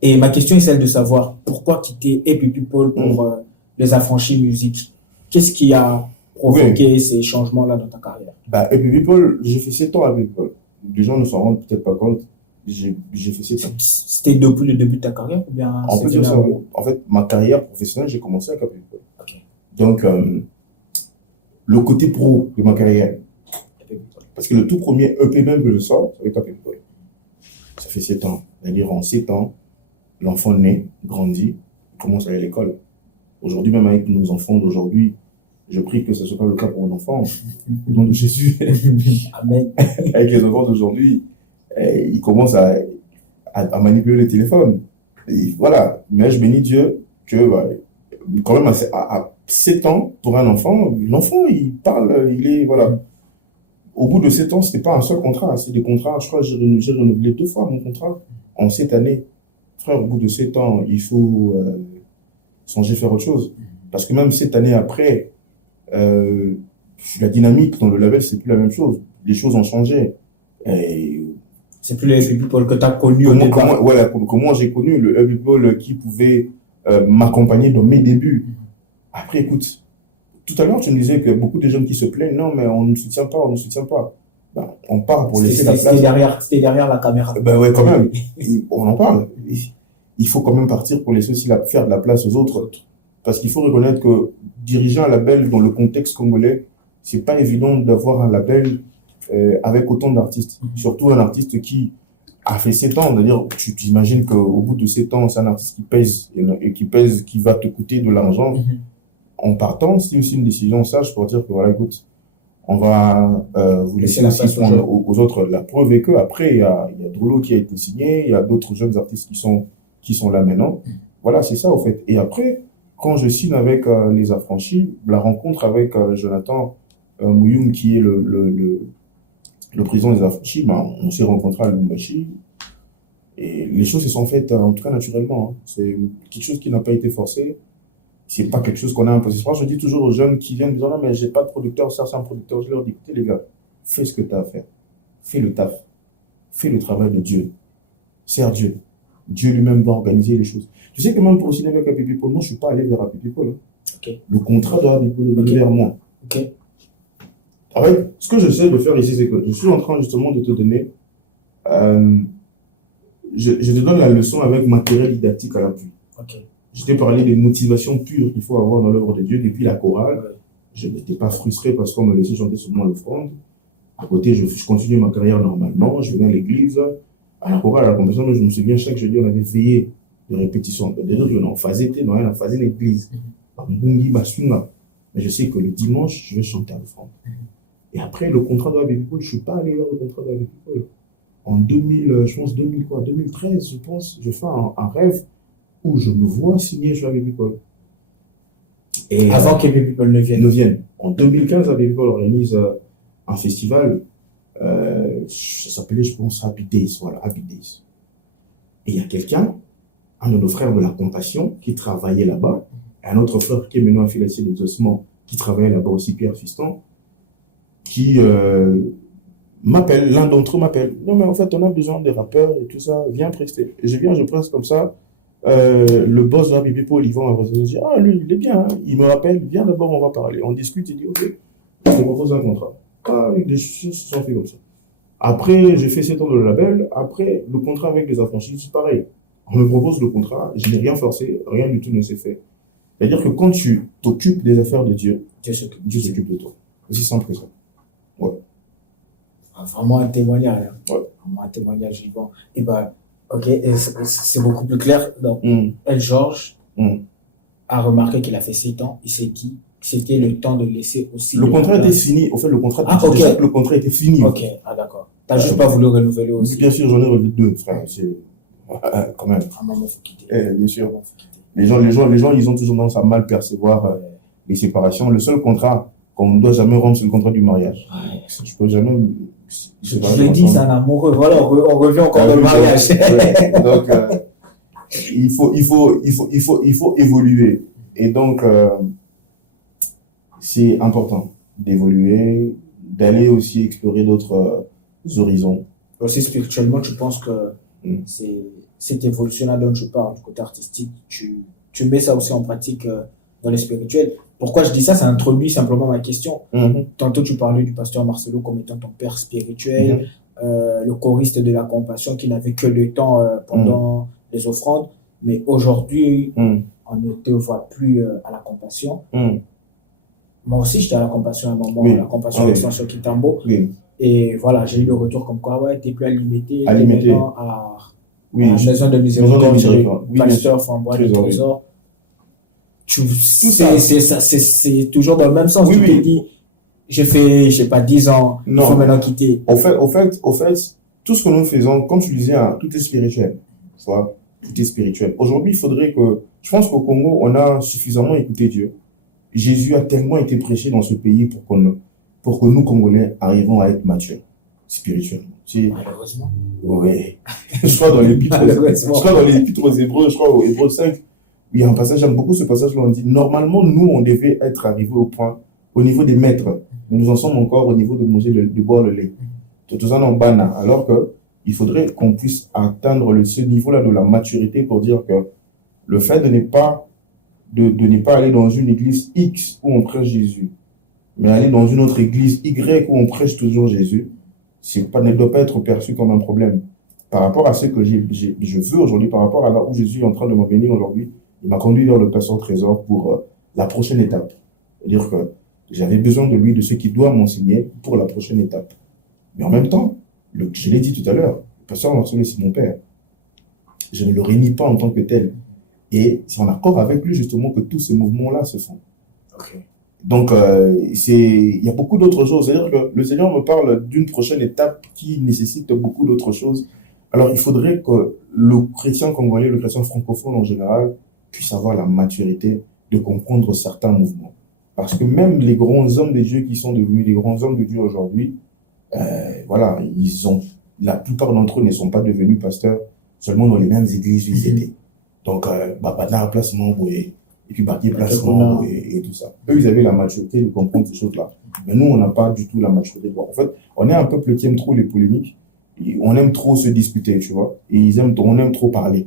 Et ma question est celle de savoir pourquoi quitter Happy People pour les Affranchis Musique. Qu'est-ce qui a provoqué ces changements-là dans ta carrière? Happy People, j'ai fait 7 ans avec Happy People. Les gens ne s'en rendent peut-être pas compte. J'ai fait 7 ans. C'était depuis le début de ta carrière ou bien? On peut dire ça, oui. En fait, ma carrière professionnelle, j'ai commencé avec Happy People. Okay. Donc, le côté pro de ma carrière, parce que le tout premier EP même que je sors, c'est avec Happy People. Ça fait 7 ans. C'est-à-dire, en 7 ans, l'enfant naît, grandit, commence à aller à l'école. Aujourd'hui, même avec nos enfants d'aujourd'hui, je prie que ce ne soit pas le cas pour un enfant. Au nom de Jésus. Amen. Avec les enfants d'aujourd'hui, ils commencent à manipuler le téléphone. Et voilà. Mais je bénis Dieu que, quand même, à 7 ans, pour un enfant, l'enfant, il parle, il est, voilà. Au bout de 7 ans, ce n'est pas un seul contrat. C'est des contrats, je crois que j'ai renouvelé 2 fois mon contrat en 7 années. Frère, au bout de 7 ans, il faut songer faire autre chose. Parce que même 7 années après, la dynamique dans le label, c'est plus la même chose. Les choses ont changé. C'est plus les people que tu as connus au départ. Comment j'ai connu le people qui pouvait m'accompagner dans mes débuts. Après, écoute, tout à l'heure, tu me disais que beaucoup de jeunes qui se plaignent, non, mais on ne soutient pas. On part pour laisser la place. C'était derrière la caméra. Ouais, quand même. On en parle. Il faut quand même partir pour laisser aussi faire de la place aux autres. Parce qu'il faut reconnaître que diriger un label dans le contexte congolais, c'est pas évident d'avoir un label avec autant d'artistes. Surtout un artiste qui a fait 7 ans. C'est-à-dire, tu t'imagines qu'au bout de 7 ans, c'est un artiste qui pèse, qui va te coûter de l'argent. En partant, c'est aussi une décision sage pour dire que voilà, écoute, on va vous laisser aussi aux autres. La preuve est qu'après, il y a Drolo qui a été signé, il y a d'autres jeunes artistes qui sont là maintenant. Voilà, c'est ça, au fait. Et après, quand je signe avec les Affranchis, la rencontre avec Jonathan Mouyum, qui est le président des Affranchis, on s'est rencontrés à Lubumbashi. Et les choses se sont faites, en tout cas naturellement. C'est quelque chose qui n'a pas été forcé. C'est pas quelque chose qu'on a imposé. Je dis toujours aux jeunes qui viennent disant non, mais j'ai pas de producteur, ça c'est un producteur. Je leur dis écoutez les gars, fais ce que tu as à faire. Fais le taf. Fais le travail de Dieu. Sers Dieu. Dieu lui-même va organiser les choses. Je sais que même pour signer avec Happy People, moi je suis pas allé vers Happy People. Okay. Le contrat de Happy People est venu vers moi. Okay. En fait, ce que j'essaie de faire ici, c'est que je suis en train justement de te donner. Je te donne la leçon avec matériel didactique à l'appui. Okay. Je t'ai parlé des motivations pures qu'il faut avoir dans l'œuvre de Dieu depuis la chorale. Je n'étais pas frustré parce qu'on me laissait chanter seulement l'offrande. À côté, je continuais ma carrière normalement. Je venais à l'église. À la chorale, à la conversation, je me souviens, chaque jeudi, on avait veillé de répétition. D'ailleurs, on faisait l'église. Mais je sais que le dimanche, je vais chanter à l'offrande. Et après, le contrat de Happy People, je ne suis pas allé vers le contrat de Happy People. En 2013, je pense, je fais un rêve où je me vois signer chez Happy People. Et avant qu'Happy People ne vienne. En 2015, Happy People organise un festival, ça s'appelait, je pense, Happy Days. Voilà, Happy Days. Et il y a quelqu'un, un de nos frères de la Compassion, qui travaillait là-bas, et un autre frère qui est maintenant affilié des Ossements, qui travaillait là-bas aussi, Pierre Fiston, qui m'appelle, l'un d'entre eux m'appelle. Non, mais en fait, on a besoin des rappeurs et tout ça, viens prester. Et je preste comme ça. Le boss de Happy People, Yvan, après, je dis, ah, lui, il est bien. Hein. Il me rappelle, viens d'abord, on va parler. On discute, il dit, ok, je te propose un contrat. Ah, des choses se sont fait comme ça. Après, j'ai fait 7 ans de le label. Après, le contrat avec les Affranchis, c'est pareil. On me propose le contrat, je n'ai rien forcé, rien du tout ne s'est fait. C'est-à-dire que quand tu t'occupes des affaires de Dieu, Dieu s'occupe. Dieu s'occupe de toi. Aussi simple que ça. Ouais. Vraiment un témoignage. Hein. Ouais. Vraiment un témoignage vivant. Et ben, ok, et c'est beaucoup plus clair. Donc, El George a remarqué qu'il a fait 7 ans. Il s'est dit, c'était le temps de laisser aussi. Le contrat était fini. Au fait, le contrat, déjà le contrat était fini. Ok, ah d'accord. T'as juste pas voulu renouveler aussi. Bien sûr, j'en ai relevé 2, frère. C'est quand même. À un moment, faut quitter. Bien sûr. Les gens, ils ont toujours tendance à mal percevoir les séparations. Le seul contrat qu'on ne doit jamais rompre, c'est le contrat du mariage. Ouais. Je peux jamais. Je l'ai dit, c'est un amoureux. Voilà, on revient encore dans le mariage. Ouais. Donc, il faut évoluer. Et donc, c'est important d'évoluer, d'aller aussi explorer d'autres horizons. Aussi spirituellement, tu penses que c'est cette évolution-là dont je parle, du côté artistique, tu mets ça aussi en pratique dans les spirituels. Pourquoi je dis ça? Ça introduit simplement ma question. Tantôt, tu parlais du pasteur Marcelo comme étant ton père spirituel, le choriste de la compassion qui n'avait que le temps pendant les offrandes. Mais aujourd'hui, on ne te voit plus à la compassion. Moi aussi, j'étais à la compassion à un moment, à la compassion d'Extension Kitambo. Et voilà, j'ai eu le retour comme quoi, ouais, t'es plus à limiter, t'es maintenant à la Maison de Miséricorde, pasteur Fambois du Trésor. C'est toujours dans le même sens. Tu te dis, j'ai fait, je sais pas, 10 ans, il faut maintenant quitter. Au fait, tout ce que nous faisons, comme tu disais, tout est spirituel. Tu vois, tout est spirituel. Aujourd'hui, il faudrait que, je pense qu'au Congo, on a suffisamment écouté Dieu. Jésus a tellement été prêché dans ce pays pour que nous, Congolais, arrivons à être matures spirituellement. Malheureusement. Oui. Je crois dans l'Épître aux Hébreux, je crois au Hébreux 5, il y a un passage, j'aime beaucoup ce passage où on dit, normalement, nous, on devait être arrivés au niveau des maîtres, mais nous en sommes encore au niveau de manger, de boire le lait. Tout ça dans Bana, alors que il faudrait qu'on puisse atteindre ce niveau-là de la maturité pour dire que le fait de ne pas aller dans une église X où on prêche Jésus, mais aller dans une autre église Y où on prêche toujours Jésus, ne doit pas être perçu comme un problème. Par rapport à ce que je veux aujourd'hui, par rapport à là où Jésus est en train de m'amener aujourd'hui, il m'a conduit vers le pasteur Trésor pour la prochaine étape. C'est-à-dire que j'avais besoin de lui, de ce qu'il doit m'enseigner pour la prochaine étape. Mais en même temps, je l'ai dit tout à l'heure, le pasteur Marcelo, c'est mon père. Je ne le réunis pas en tant que tel. Et c'est en accord avec lui, justement, que tous ces mouvements-là se font. Okay. Donc, il y a beaucoup d'autres choses. C'est-à-dire que le Seigneur me parle d'une prochaine étape qui nécessite beaucoup d'autres choses. Alors, il faudrait que le chrétien congolais, le chrétien francophone en général, puisse avoir la maturité de comprendre certains mouvements. Parce que même les grands hommes de Dieu qui sont devenus les grands hommes de Dieu aujourd'hui, voilà, la plupart d'entre eux ne sont pas devenus pasteurs seulement dans les mêmes églises où ils étaient. Donc, Babana placement, et puis Baké placement, et tout ça. Eux, ils avaient la maturité de comprendre ces choses-là. Mais nous, on n'a pas du tout la maturité. En fait, on est un peuple qui aime trop les polémiques. On aime trop se disputer, tu vois. Et on aime trop parler.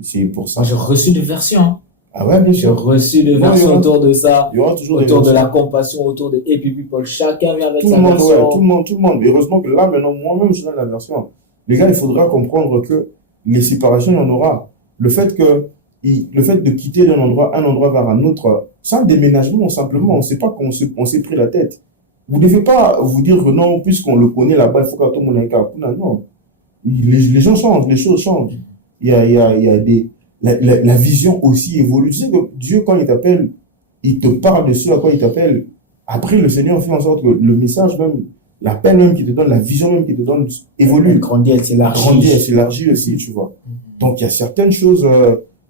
C'est pour ça. J'ai reçu des versions. Ah ouais, bien sûr. J'ai reçu des versions autour de ça. Il y aura toujours autour de la compassion, autour de Happy People. Chacun vient avec sa version. Ouais, tout le monde. Et heureusement que là, maintenant, moi-même, je donne la version. Les gars, il faudra comprendre que les séparations, il y en aura. Le fait de quitter un endroit vers un autre, c'est un déménagement, simplement. On ne sait pas qu'on s'est pris la tête. Vous ne devez pas vous dire que non, puisqu'on le connaît là-bas, il faut que tout le monde ait un. Non. Les gens changent, les choses changent. Il y a la vision aussi évolue. Tu sais que Dieu, quand il t'appelle, il te parle de ce à quoi il t'appelle. Après, le Seigneur fait en sorte que le message même, l'appel même qu'il te donne, la vision même qu'il te donne, évolue. Elle grandit, elle s'élargit aussi, tu vois. Donc, il y a certaines choses,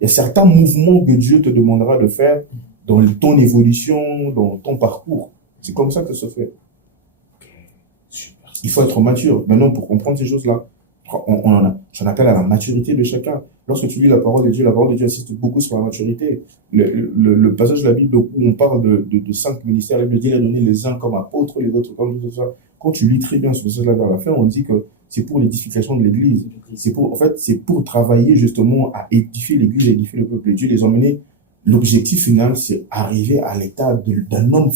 il y a certains mouvements que Dieu te demandera de faire dans ton évolution, dans ton parcours. C'est comme ça que ça se fait. Il faut être mature. Maintenant, pour comprendre ces choses-là, j'en appelle à la maturité de chacun. Lorsque tu lis la parole de Dieu insiste beaucoup sur la maturité. Le passage de la Bible où on parle de 5 ministères, Dieu a donné les uns comme apôtres, les autres comme tout ça. Quand tu lis très bien ce passage-là vers la fin, on dit que c'est pour l'édification de l'Église. C'est pour travailler justement à édifier l'Église, à édifier le peuple de Dieu, les emmener. L'objectif final, c'est arriver à l'état d'un homme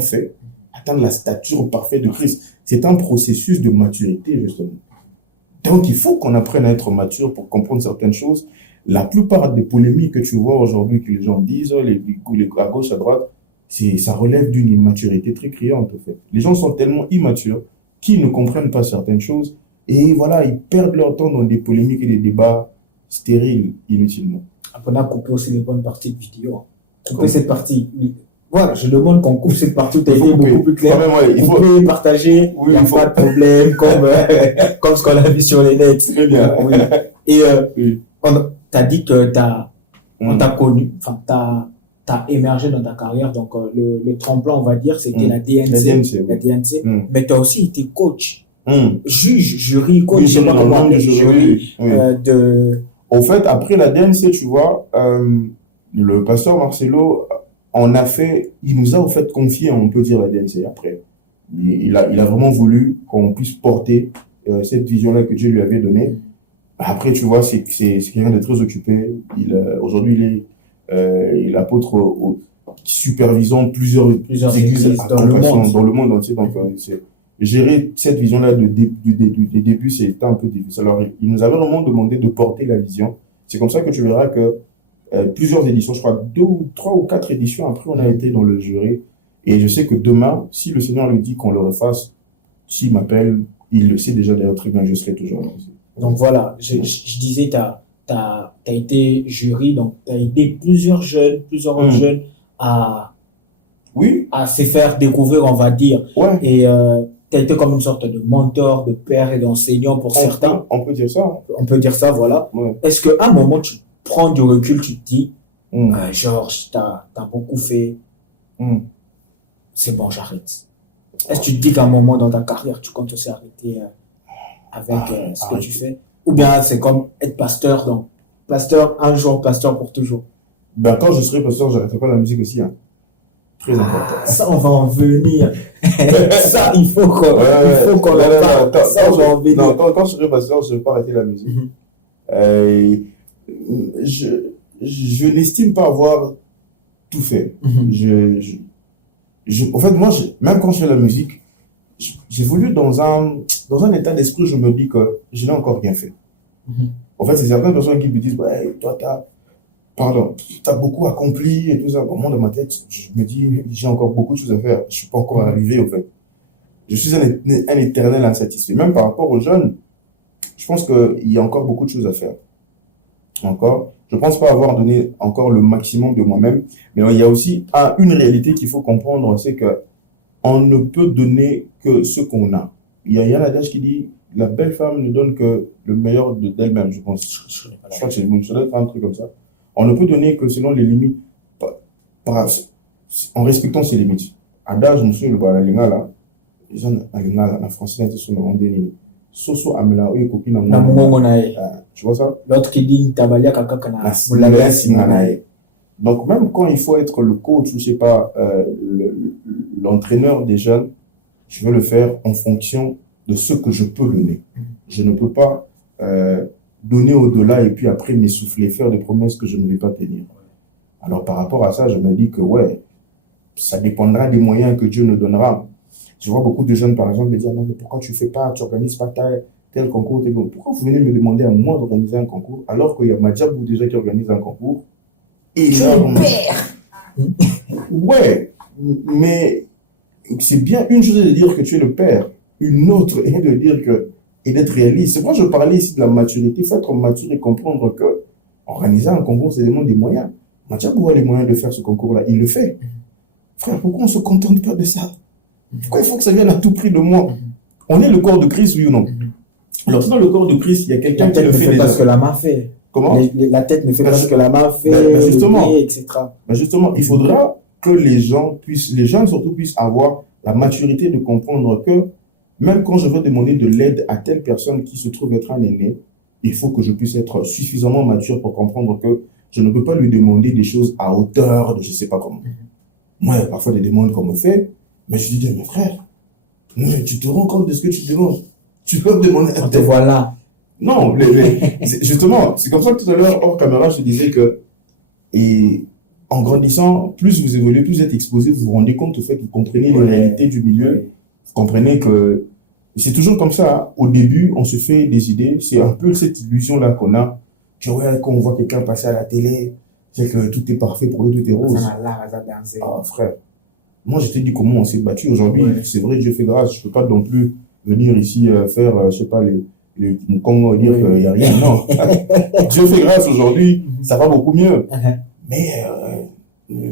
fait, atteindre la stature parfaite de Christ. C'est un processus de maturité, justement. Donc, il faut qu'on apprenne à être mature pour comprendre certaines choses. la plupart des polémiques que tu vois aujourd'hui, que les gens disent, à gauche, à droite, ça relève d'une immaturité très criante, en fait. Les gens sont tellement immatures qu'ils ne comprennent pas certaines choses et voilà, ils perdent leur temps dans des polémiques et des débats stériles, inutilement. Après, on a coupé aussi les bonnes parties de vidéo. Couper cette partie. Voilà, je demande qu'on coupe cette partie où tu as été beaucoup plus clair. Il faut couper, partager, il n'y a pas de problème, comme ce qu'on a vu sur les nets. Très bien. Oui. Et tu as dit que on t'a connu, enfin, tu as émergé dans ta carrière. Donc, le tremplin, on va dire, c'était la DNC. La DNC. Mais tu as aussi été coach. Juge, jury, coach, je sais pas comment on dit, jury. Au fait, après la DNC, tu vois, le pasteur Marcelo, il nous a au fait confié, on peut dire, la DNC après. Il a vraiment voulu qu'on puisse porter cette vision-là que Dieu lui avait donnée. Après, tu vois, c'est quelqu'un de très occupé. Aujourd'hui, il est apôtre supervisant plusieurs églises dans le monde entier. Donc, gérer cette vision-là du début, c'était un peu difficile. Alors, il nous avait vraiment demandé de porter la vision. C'est comme ça que tu verras que plusieurs éditions, je crois 3 ou 4 éditions après, on a été dans le jury. Et je sais que demain, si le Seigneur lui dit qu'on le refasse, s'il m'appelle, il le sait déjà d'ailleurs très bien, je serai toujours là. Donc voilà, je disais, tu as été jury, donc tu as aidé plusieurs jeunes à se faire découvrir, on va dire. Ouais. Et tu as été comme une sorte de mentor, de père et d'enseignant pour certains. On peut dire ça. On peut dire ça, voilà. Ouais. Est-ce qu'à un moment, tu prends du recul, tu te dis, Georges, tu as beaucoup fait, c'est bon, j'arrête. Est-ce que tu te dis qu'à un moment dans ta carrière, tu comptes aussi arrêter avec ce que tu fais? Ou bien c'est comme être pasteur, donc pasteur un jour, pasteur pour toujours? Ben, quand je serai pasteur, j'arrêterai pas la musique aussi. Hein. Très important. Ça, on va en venir. Ça, il faut qu'on en parle. Ça, on va en venir. Non, quand je serai pasteur, je ne vais pas arrêter la musique. Je n'estime pas avoir tout fait. En fait, moi, même quand je fais la musique, j'évolue dans un état d'esprit où je me dis que je n'ai encore rien fait. En fait, c'est certaines personnes qui me disent, ouais, toi, t'as beaucoup accompli et tout ça. Moi, dans ma tête, je me dis, j'ai encore beaucoup de choses à faire. Je suis pas encore arrivé, en fait. Je suis un éternel insatisfait. Même par rapport aux jeunes, je pense qu'il y a encore beaucoup de choses à faire. Encore. Je pense pas avoir donné encore le maximum de moi-même. Mais il y a aussi une réalité qu'il faut comprendre, c'est que on ne peut donner que ce qu'on a. Il y a l'adage qui dit, la belle femme ne donne que le meilleur d'elle-même, je pense. Je crois que c'est un truc comme ça. On ne peut donner que selon les limites, en respectant ses limites. Adage, monsieur, le balalinga là, les gens, la française, ils sont dans le Soso amela oye copine na mungongo nae. Tu vois ça? L'autre qui dit tabalia kaka na mulabia. Donc même quand il faut être le coach, je sais pas, l'entraîneur des jeunes, je veux le faire en fonction de ce que je peux donner. Je ne peux pas donner au-delà et puis après m'essouffler, faire des promesses que je ne vais pas tenir. Alors par rapport à ça, je me dis que ouais, ça dépendra des moyens que Dieu nous donnera. Je vois beaucoup de jeunes, par exemple, me dire, non, mais pourquoi tu organises pas tel concours, pourquoi vous venez me demander à moi d'organiser un concours, alors qu'il y a Madjabou déjà qui organise un concours. Et là, ouais, mais c'est bien une chose de dire que tu es le père, une autre est de dire que, et d'être réaliste. C'est pourquoi je parlais ici de la maturité. Il faut être mature et comprendre que organiser un concours, c'est demande des moyens. Madjabou a les moyens de faire ce concours-là, il le fait. Frère, pourquoi on ne se contente pas de ça? Pourquoi il faut que ça vienne à tout prix de moi? On est le corps de Christ, oui ou non? Alors, si dans le corps de Christ, il y a quelqu'un qui le fait déjà. Parce que la main fait. Comment? La tête ne fait pas ce que la main fait, justement, etc. Justement, il faudra que les jeunes surtout puissent avoir la maturité de comprendre que même quand je veux demander de l'aide à telle personne qui se trouve être un aîné, il faut que je puisse être suffisamment mature pour comprendre que je ne peux pas lui demander des choses à hauteur de je ne sais pas comment. Moi, parfois des demandes qu'on me fait, mais je lui dis, mes frères, tu te rends compte de ce que tu demandes? Tu peux me demander. On te voit là. Non, justement, c'est comme ça que tout à l'heure, hors caméra, je te disais que, et en grandissant, plus vous évoluez, plus vous êtes exposé, vous vous rendez compte au fait que vous comprenez les réalités du milieu. Vous comprenez que c'est toujours comme ça. Hein. Au début, on se fait des idées. C'est un peu cette illusion-là qu'on a Tu vois, quand on voit quelqu'un passer à la télé, c'est que tout est parfait pour lui, tout est rose. Ah, frère. Moi, je t'ai dit comment on s'est battu. Aujourd'hui, c'est vrai, Dieu fait grâce. Je peux pas non plus venir ici faire, je sais pas, comment dire qu'il n'y a rien. Non. Dieu fait grâce aujourd'hui, ça va beaucoup mieux. Mais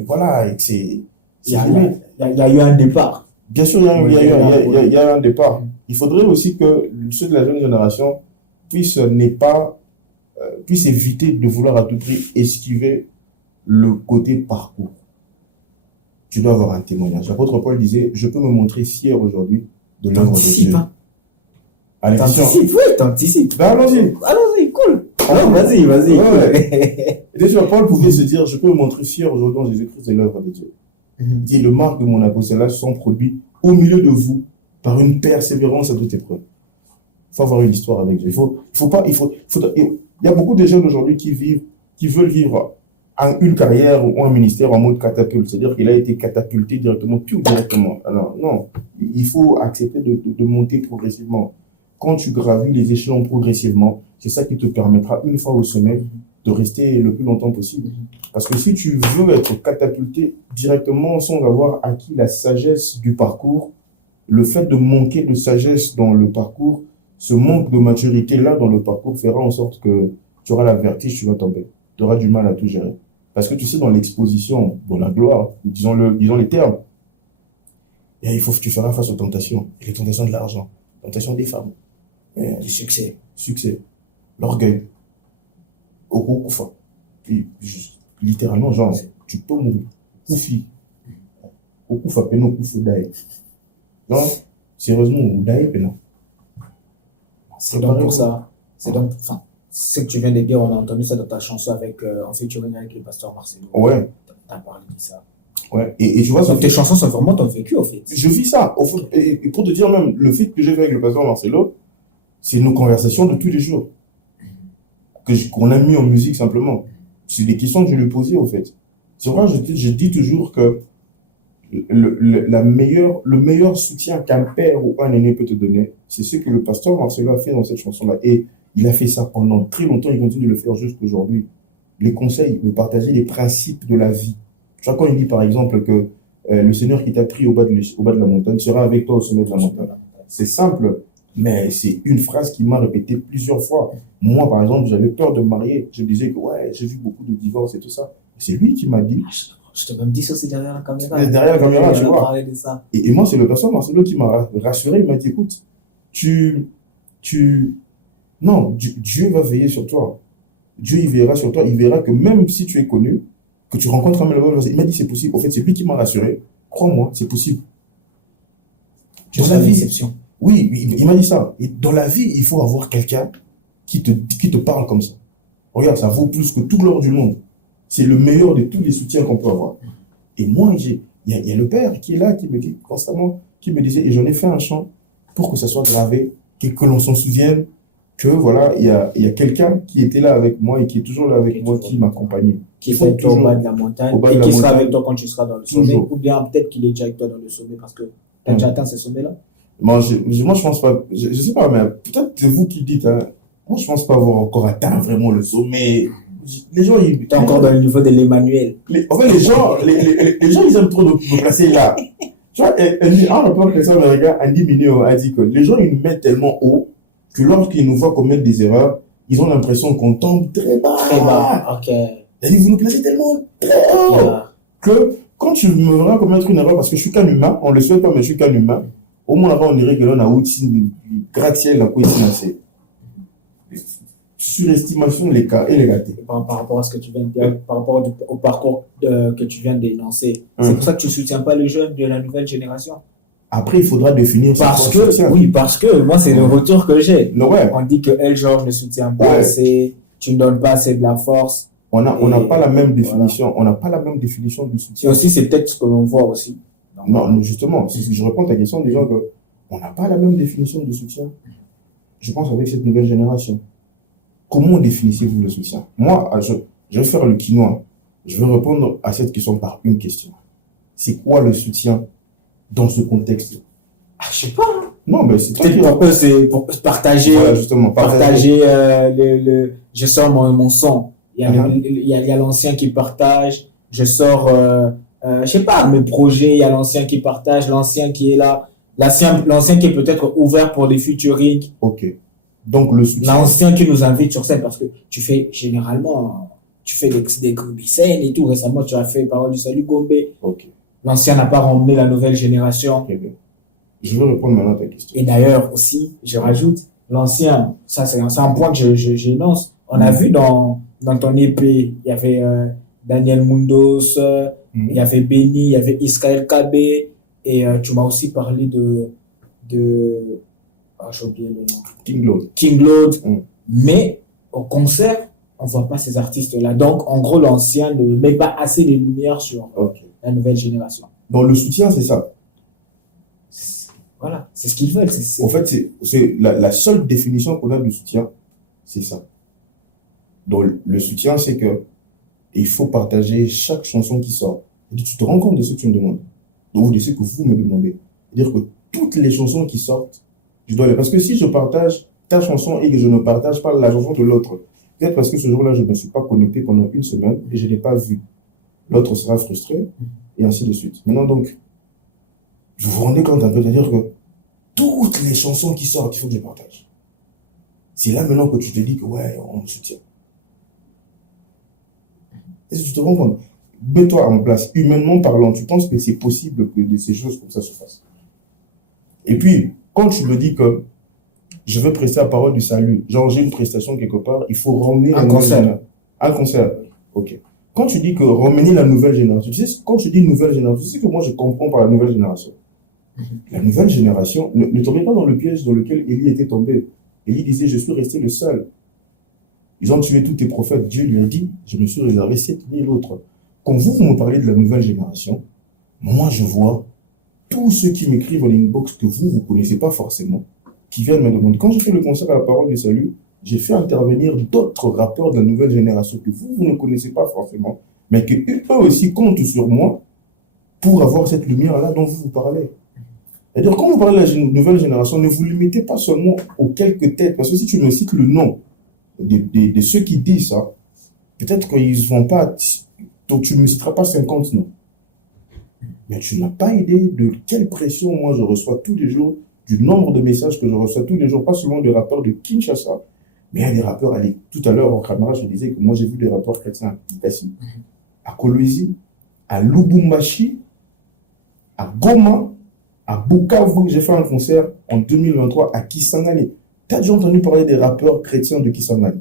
voilà, il y a eu un départ. Bien sûr, il y a un départ. Il faudrait aussi que ceux de la jeune génération puissent éviter de vouloir à tout prix esquiver le côté parcours. Tu dois avoir un témoignage. L'apôtre Paul disait, je peux me montrer fier aujourd'hui de l'œuvre de Dieu. Allez, t'anticipes. Ben, allons-y. Allons-y, cool. Alors, vas-y. Ouais. Et déjà, Paul pouvait se dire, je peux me montrer fier aujourd'hui en Jésus-Christ de l'œuvre de Dieu. Il dit, le marque de mon apostolage sont produits au milieu de vous par une persévérance à toute épreuve. Il faut avoir une histoire avec Dieu. Il y a beaucoup de jeunes aujourd'hui qui veulent vivre une carrière ou un ministère en mode catapulte. C'est-à-dire qu'il a été catapulté directement, tout directement. Alors, non. Il faut accepter de monter progressivement. Quand tu gravis les échelons progressivement, c'est ça qui te permettra, une fois au sommet, de rester le plus longtemps possible. Parce que si tu veux être catapulté directement sans avoir acquis la sagesse du parcours, le fait de manquer de sagesse dans le parcours, ce manque de maturité-là dans le parcours fera en sorte que tu auras la vertige, tu vas tomber. Tu auras du mal à tout gérer. Parce que tu sais, dans l'exposition, dans la gloire, disons les termes, il faut que tu feras face aux tentations. Et les tentations de l'argent, tentations des femmes, du succès, l'orgueil, au koufa. Littéralement, genre, tu peux mourir. Koufi. Au koufa, peno koufou d'aïe. Non, sérieusement, ou d'aïe, peno. C'est donc pour ça. C'est donc, enfin, ce que tu viens de dire, on a entendu ça dans ta chanson en featuring avec le pasteur Marcelo. Ouais. T'as parlé de ça. Ouais. Et tu vois, donc tes chansons sont vraiment ton vécu, au fait. Je vis ça. Et pour te dire même, le fait que j'ai fait avec le pasteur Marcelo, c'est nos conversations de tous les jours. Qu'on a mis en musique simplement. C'est des questions que je lui posais, au fait. C'est vrai, je dis toujours que le meilleur soutien qu'un père ou un aîné peut te donner, c'est ce que le pasteur Marcelo a fait dans cette chanson-là. Et il a fait ça pendant très longtemps, il continue de le faire jusqu'aujourd'hui. Les conseils, de partager les principes de la vie. Tu vois, quand il dit par exemple que le Seigneur qui t'a pris au bas de la montagne sera avec toi au sommet de la montagne. C'est simple, mais c'est une phrase qui m'a répété plusieurs fois. Moi, par exemple, j'avais peur de me marier. Je disais que ouais, j'ai vu beaucoup de divorces et tout ça. C'est lui qui m'a dit. Je t'ai même dit ça aussi derrière la caméra. Derrière la caméra, tu vois. Et moi, c'est le pasteur Marcelo qui m'a rassuré. Il m'a dit, écoute, non, Dieu va veiller sur toi. Dieu, il veillera sur toi. Il verra que même si tu es connu, que tu rencontres un bonne personne, il m'a dit, c'est possible. En fait, c'est lui qui m'a rassuré. Crois-moi, c'est possible. Dans la vie, oui, il m'a dit ça. Et dans la vie, il faut avoir quelqu'un qui te parle comme ça. Regarde, ça vaut plus que tout l'or du monde. C'est le meilleur de tous les soutiens qu'on peut avoir. Et moi, il y a le père qui est là, qui me dit constamment, qui me disait, et j'en ai fait un chant pour que ça soit gravé, que l'on s'en souvienne, que voilà, il y a quelqu'un qui était là avec moi et qui est toujours là avec moi, qui m'accompagne. Qui est au bas de la montagne et qui sera avec toi quand tu seras dans le sommet. Ou bien peut-être qu'il est déjà avec toi dans le sommet parce que tu as déjà atteint ce sommet-là. Moi, je pense pas, je sais pas, mais peut-être c'est vous qui dites, hein. Moi, je pense pas avoir encore atteint vraiment le sommet. Les gens, t'es encore dans le niveau de l'Emmanuel. En fait, les gens, ils aiment trop me placer là. Tu vois, un représentant américain, Andy Mineo, a dit que les gens, ils nous mettent tellement haut que lorsqu'ils nous voient commettre des erreurs, ils ont l'impression qu'on tombe très bas. Très bas, ok. Et vous nous placez tellement très haut que quand tu me verras commettre une erreur, parce que je suis qu'un humain, on le souhaite pas, mais je suis qu'un humain, au moins là-bas, on dirait que l'on a outil, gratte-ciel, la coïncidence. C'est surestimation les cas et les gâtés. Par rapport à ce que tu viens de dire, par rapport au parcours que tu viens d'énoncer, c'est pour ça que tu ne soutiens pas les jeunes de la nouvelle génération. Après, il faudra définir parce que moi, c'est le retour que j'ai. Ouais. On dit que El Georges ne soutient pas assez, tu ne donnes pas assez de la force. On n'a pas la même définition. Voilà. On n'a pas la même définition du soutien. Et aussi, c'est peut-être ce que l'on voit aussi. Non, justement, si je réponds à ta question en disant qu'on n'a pas la même définition de soutien, je pense avec cette nouvelle génération. Comment définissez-vous le soutien? Moi, je vais faire le quinoa. Je vais répondre à cette question par une question. C'est quoi le soutien dans ce contexte? Je sais pas. Non, mais c'est toi qui... Peut-être pour eux, c'est pour partager, Voilà, justement, partager je sors mon son. Uh-huh. Il y a l'ancien qui partage, je sors, je sais pas, mes projets, il y a l'ancien qui partage, l'ancien qui est là, l'ancien qui est peut-être ouvert pour les featuring, Ok. Donc, le soutien... l'ancien qui nous invite sur scène parce que tu fais généralement, tu fais des scènes et tout. Récemment, tu as fait Parole du Salut Gombe. Ok. L'ancien n'a pas ramené la nouvelle génération. Très bien. Je vais répondre maintenant à ta question. Et d'ailleurs aussi, je rajoute, l'ancien, ça c'est un point que j'énonce. On a vu dans ton EP, il y avait Daniel Mundos, il y avait Benny, il y avait Israël KB, et tu m'as aussi parlé de j'ai oublié le nom. King Lord. Mais au concert, on ne voit pas ces artistes-là. Donc, en gros, l'ancien ne met pas assez de lumière sur la nouvelle génération. Donc, le soutien, c'est ça. Voilà, c'est ce qu'ils veulent. En fait, c'est la seule définition qu'on a du soutien, c'est ça. Donc, le soutien, c'est que il faut partager chaque chanson qui sort. Et tu te rends compte de ce que tu me demandes, ou de ce que vous me demandez. C'est-à-dire que toutes les chansons qui sortent, je dois les... Parce que si je partage ta chanson et que je ne partage pas la chanson de l'autre, peut-être parce que ce jour-là, je ne me suis pas connecté pendant une semaine et je ne l'ai pas vu. L'autre sera frustré, et ainsi de suite. Maintenant, donc, vous vous rendez compte un peu, c'est-à-dire que toutes les chansons qui sortent, il faut que je partage. C'est là maintenant que tu te dis que, ouais, on me soutient. Est-ce que tu te rends compte? Mets-toi en place. Humainement parlant, tu penses que c'est possible que de ces choses comme ça se fassent? Et puis, quand tu me dis que je veux prester la parole du salut, genre j'ai une prestation quelque part, il faut ramener un concert. Un concert. Ok. Quand tu dis que ramener la nouvelle génération, tu sais, quand tu dis nouvelle génération, tu sais que moi je comprends par la nouvelle génération. La nouvelle génération, ne tombez pas dans le piège dans lequel Élie était tombé. Élie disait, je suis resté le seul. Ils ont tué tous tes prophètes. Dieu lui a dit, je me suis réservé 7000 autres. Quand vous me parlez de la nouvelle génération, moi je vois tous ceux qui m'écrivent en inbox que vous ne connaissez pas forcément, qui viennent me demander. Quand j'ai fait le concert à la parole du salut, j'ai fait intervenir d'autres rappeurs de la nouvelle génération que vous ne connaissez pas forcément, mais que eux aussi comptent sur moi pour avoir cette lumière-là dont vous parlez. C'est-à-dire, quand vous parlez de la nouvelle génération, ne vous limitez pas seulement aux quelques têtes, parce que si tu me cites le nom de ceux qui disent ça, peut-être qu'ils ne vont pas, donc tu ne me citeras pas 50 noms. Mais tu n'as pas idée de quelle pression moi je reçois tous les jours, du nombre de messages que je reçois tous les jours, pas seulement des rappeurs de Kinshasa, mais il y a des rappeurs, allez, tout à l'heure en caméra, je disais que moi j'ai vu des rappeurs chrétiens à Kikasi, à Kolwezi, à Lubumbashi, à Goma, à Bukavu, j'ai fait un concert en 2023 à Kisangani. T'as déjà entendu parler des rappeurs chrétiens de Kisangani?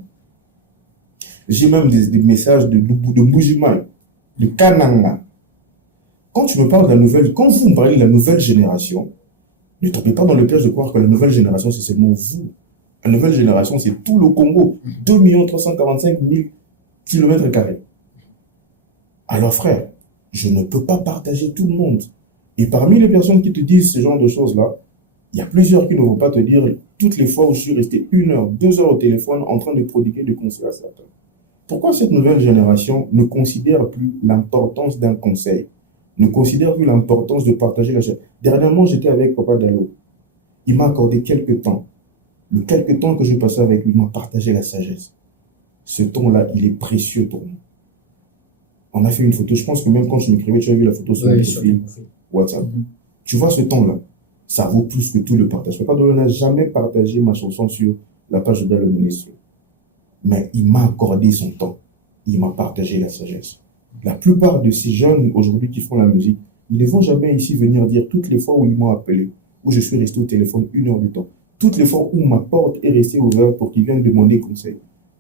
J'ai même des messages de Mbujimai, de Kananga. Quand tu me parles de la nouvelle, quand vous me parlez de la nouvelle génération, ne tombez pas dans le piège de croire que la nouvelle génération, c'est seulement vous. La nouvelle génération, c'est tout le Congo. 2 345 000 km². Alors frère, je ne peux pas partager tout le monde. Et parmi les personnes qui te disent ce genre de choses-là, il y a plusieurs qui ne vont pas te dire toutes les fois où je suis resté 1 heure, 2 heures au téléphone en train de prodiguer des conseils à certains. Pourquoi cette nouvelle génération ne considère plus l'importance d'un conseil, ne considère plus l'importance de partager la chose? Dernièrement, j'étais avec Papa Dallo. Il m'a accordé quelques temps. Le quelques temps que j'ai passé avec lui, il m'a partagé la sagesse. Ce temps-là, il est précieux pour nous. On a fait une photo. Je pense que même quand je m'écrivais, tu as vu la photo sur le profil WhatsApp. Tu vois ce temps-là, ça vaut plus que tout le partage. Papa Dallo n'a jamais partagé ma chanson sur la page de Dallo Ministre. Mais il m'a accordé son temps. Il m'a partagé la sagesse. La plupart de ces jeunes aujourd'hui qui font la musique, ils ne vont jamais ici venir dire toutes les fois où ils m'ont appelé, où je suis resté au téléphone 1 heure de temps, toutes les fois où ma porte est restée ouverte pour qu'ils viennent demander conseil.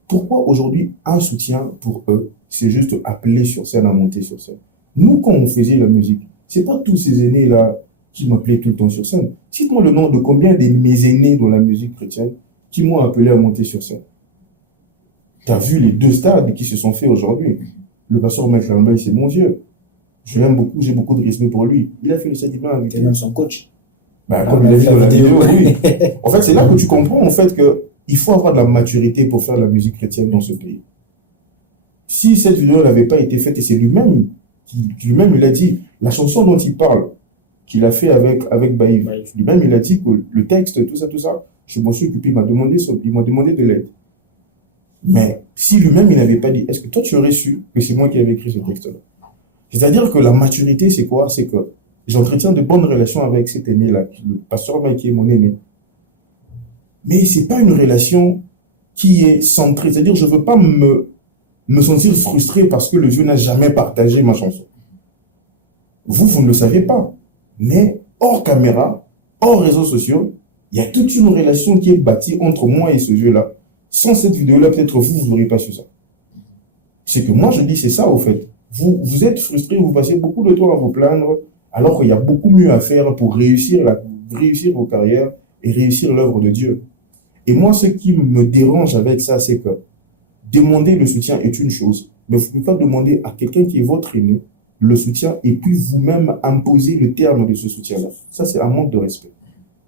Pourquoi aujourd'hui un soutien pour eux, c'est juste appeler sur scène, à monter sur scène? Nous, quand on faisait la musique, c'est pas tous ces aînés-là qui m'appelaient tout le temps sur scène. Cite-moi le nom de combien de mes aînés dans la musique chrétienne qui m'ont appelé à monter sur scène. Tu as vu les 2 stades qui se sont faits aujourd'hui. Le pasteur Maître Lambert, c'est mon vieux. Je l'aime beaucoup, j'ai beaucoup de respect pour lui. Il a fait le sédiment avec lui. C'est même son coach. Bah, comme il a vu dans la vidéo, oui. En fait, c'est là que tu comprends en fait qu'il faut avoir de la maturité pour faire la musique chrétienne dans ce pays. Si cette vidéo n'avait pas été faite, et c'est lui-même, lui-même il a dit, la chanson dont il parle, qu'il a fait avec Baïf. Baïf. Lui-même, il a dit que le texte, tout ça, je m'en suis occupé, il m'a demandé de l'aide. Mais si lui-même, il n'avait pas dit, est-ce que toi, tu aurais su que c'est moi qui avais écrit ce texte-là? C'est-à-dire que la maturité, c'est quoi? C'est que j'entretiens de bonnes relations avec cet aîné-là, le pasteur Mike qui est mon aîné. Mais ce n'est pas une relation qui est centrée. C'est-à-dire, je ne veux pas me sentir frustré parce que le vieux n'a jamais partagé ma chanson. Vous ne le savez pas. Mais hors caméra, hors réseaux sociaux, il y a toute une relation qui est bâtie entre moi et ce vieux-là. Sans cette vidéo-là, peut-être vous n'auriez pas su ça. C'est que moi, je dis, c'est ça, au fait. Vous êtes frustré, vous passez beaucoup de temps à vous plaindre, alors qu'il y a beaucoup mieux à faire pour réussir vos carrières et réussir l'œuvre de Dieu. Et moi, ce qui me dérange avec ça, c'est que demander le soutien est une chose, mais vous ne pouvez pas demander à quelqu'un qui est votre aîné le soutien et puis vous-même imposer le terme de ce soutien-là. Ça, c'est un manque de respect.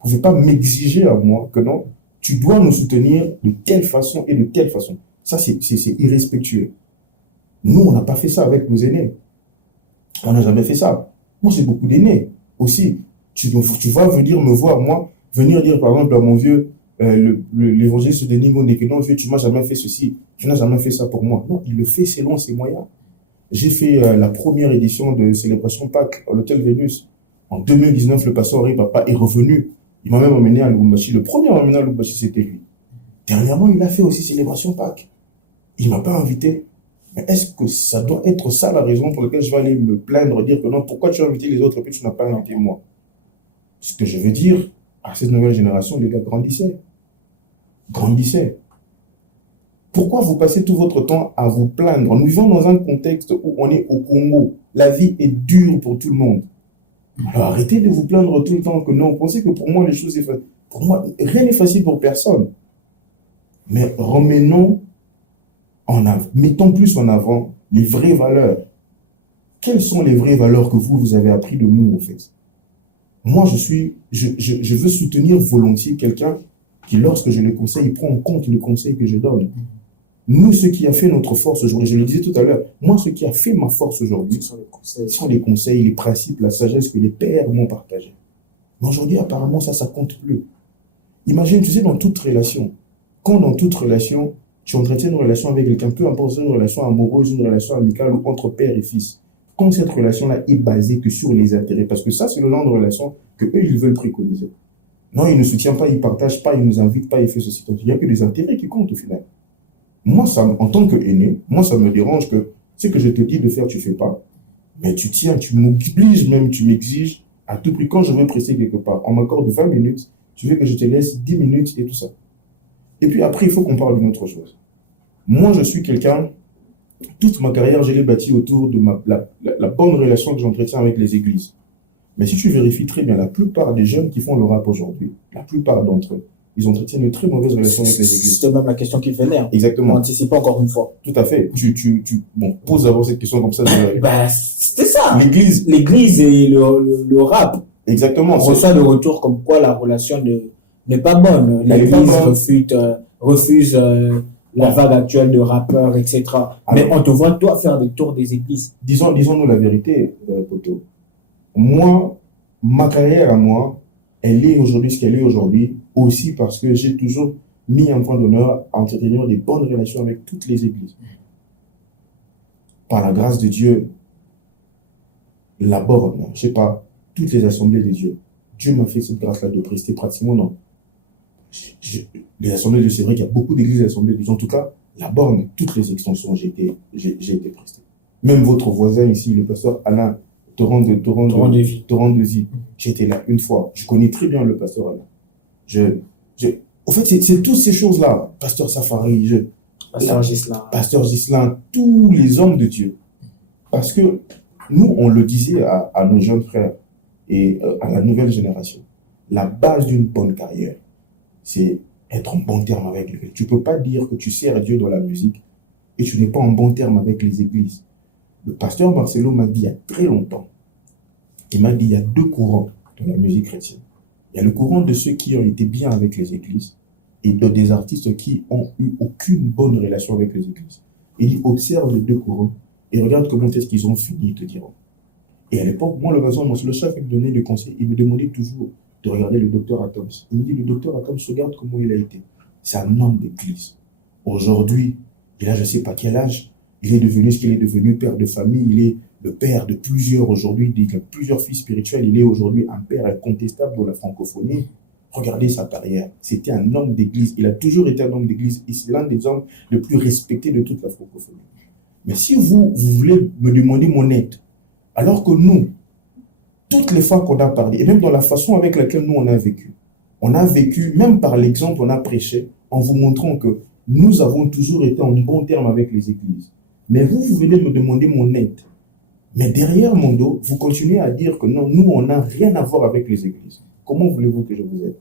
Vous ne pouvez pas m'exiger à moi que non, tu dois nous soutenir de telle façon et de telle façon. Ça, c'est irrespectueux. Nous, on n'a pas fait ça avec nos aînés. On n'a jamais fait ça. Moi, j'ai beaucoup d'aînés aussi. Tu vas venir me voir, moi, venir dire, par exemple, à mon vieux, l'évangéliste de Ningo n'est que non, vieux, tu m'as jamais fait ceci, tu n'as jamais fait ça pour moi. Non, il le fait selon ses moyens. J'ai fait la première édition de Célébration Pâques à l'Hôtel Vénus. En 2019, le pasteur Henri Papa est revenu. Il m'a même emmené à Lubumbashi. Le premier à m'emmener à Lubumbashi, c'était lui. Dernièrement, il a fait aussi Célébration Pâques. Il ne m'a pas invité. Mais est-ce que ça doit être ça la raison pour laquelle je vais aller me plaindre, dire que non, pourquoi tu as invité les autres et puis tu n'as pas invité moi? Ce que je veux dire à cette nouvelle génération, les gars, grandissez. Grandissez. Pourquoi vous passez tout votre temps à vous plaindre? Nous vivons dans un contexte où on est au Congo. La vie est dure pour tout le monde. Alors arrêtez de vous plaindre tout le temps que non. Pensez que pour moi, les choses sont faciles. Pour moi, rien n'est facile pour personne. Mais mettons plus en avant les vraies valeurs. Quelles sont les vraies valeurs que vous avez appris de nous, en fait? Moi, je veux soutenir volontiers quelqu'un qui, lorsque je le conseille, prend en compte le conseil que je donne. Nous, ce qui a fait notre force aujourd'hui, je le disais tout à l'heure, moi, ce qui a fait ma force aujourd'hui, ce sont les conseils, les principes, la sagesse que les pères m'ont partagé. Mais aujourd'hui, apparemment, ça compte plus. Imagine, tu sais, dans toute relation, quand dans toute relation, tu entretiens une relation avec quelqu'un, peu importe si c'est une relation amoureuse, une relation amicale ou entre père et fils, quand cette relation-là est basée que sur les intérêts, parce que ça, c'est le genre de relation que eux, ils veulent préconiser. Non, ils ne soutiennent pas, ils ne partagent pas, ils ne nous invitent pas, ils font ceci. Donc, il n'y a que des intérêts qui comptent au final. Moi, en tant qu'aîné, moi, ça me dérange que ce que je te dis de faire, tu ne fais pas. Mais tu tiens, tu m'obliges même, tu m'exiges à tout prix. Quand je veux presser quelque part, on m'accorde 20 minutes, tu veux que je te laisse 10 minutes et tout ça. Et puis après, il faut qu'on parle d'une autre chose. Moi, je suis quelqu'un, toute ma carrière, je l'ai bâtie autour de la bonne relation que j'entretiens avec les églises. Mais si tu vérifies très bien, la plupart des jeunes qui font le rap aujourd'hui, la plupart d'entre eux, ils entretiennent une très mauvaise relation avec les églises. C'était même la question qui venait. Exactement. On anticipe encore une fois. Tout à fait. Bon, pose d'abord cette question comme ça. C'était ça. L'église et le rap. Exactement. On reçoit le retour comme quoi la relation n'est pas bonne. L'église refuse la vague actuelle de rappeurs, etc. Mais on te voit, toi, faire des tours des églises. Disons-nous la vérité, Poto. Moi, ma carrière à moi, elle est aujourd'hui ce qu'elle est aujourd'hui, aussi parce que j'ai toujours mis un point d'honneur à entretenir des bonnes relations avec toutes les églises. Par la grâce de Dieu, la borne, je ne sais pas, toutes les assemblées de Dieu. Dieu m'a fait cette grâce-là de prester pratiquement, non. Les assemblées de Dieu, c'est vrai qu'il y a beaucoup d'églises assemblées de Dieu. En tout cas, la borne, toutes les extensions, j'ai été presté. Même votre voisin ici, le pasteur Alain, Torrent de Vie. J'étais là une fois. Je connais très bien le pasteur Alain. En fait, c'est toutes ces choses-là. Pasteur Safari, Pasteur Gislain, tous les hommes de Dieu. Parce que nous, on le disait à nos jeunes frères et à la nouvelle génération. La base d'une bonne carrière, c'est être en bon terme avec lui. Tu ne peux pas dire que tu sers Dieu dans la musique et tu n'es pas en bon terme avec les églises. Le pasteur Marcelo m'a dit il y a très longtemps, il m'a dit il y a deux courants dans la musique chrétienne. Il y a le courant de ceux qui ont été bien avec les églises et des artistes qui n'ont eu aucune bonne relation avec les églises. Il dit observe les deux courants et regarde comment est-ce qu'ils ont fini, ils te diront. Et à l'époque, moi, le chef me donnait des conseils, il me demandait toujours de regarder le docteur Atoms. Il me dit, le docteur Atoms, regarde comment il a été. C'est un homme d'église. Aujourd'hui, il a je ne sais pas quel âge, il est devenu ce qu'il est devenu, père de famille, il est le père de plusieurs aujourd'hui, il a plusieurs fils spirituels, il est aujourd'hui un père incontestable de la francophonie. Regardez sa carrière. C'était un homme d'église. Il a toujours été un homme d'église et c'est l'un des hommes les plus respectés de toute la francophonie. Mais si vous voulez me demander mon aide, alors que nous, toutes les fois qu'on a parlé, et même dans la façon avec laquelle nous on a vécu, même par l'exemple, on a prêché, en vous montrant que nous avons toujours été en bon terme avec les églises. Mais vous venez me demander mon aide. Mais derrière mon dos, vous continuez à dire que non, nous, on n'a rien à voir avec les églises. Comment voulez-vous que je vous aide?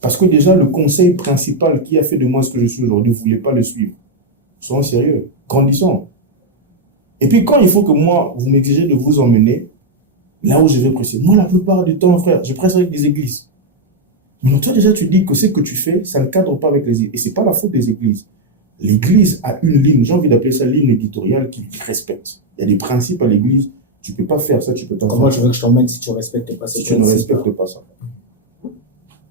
Parce que déjà, le conseil principal qui a fait de moi ce que je suis aujourd'hui, vous ne voulez pas le suivre. Soyons sérieux, grandissons. Et puis quand il faut que moi, vous m'exigez de vous emmener là où je vais prêcher. Moi, la plupart du temps, frère, je prêche avec des églises. Mais donc, toi, déjà, tu dis que ce que tu fais, ça ne cadre pas avec les églises. Et ce n'est pas la faute des églises. L'église a une ligne, j'ai envie d'appeler ça ligne éditoriale qui respecte. Il y a des principes à l'église. Tu ne peux pas faire ça, tu peux pas faire ça. Comment je veux que je t'emmène si tu ne respectes pas ces principes? Si tu ne respectes pas ça.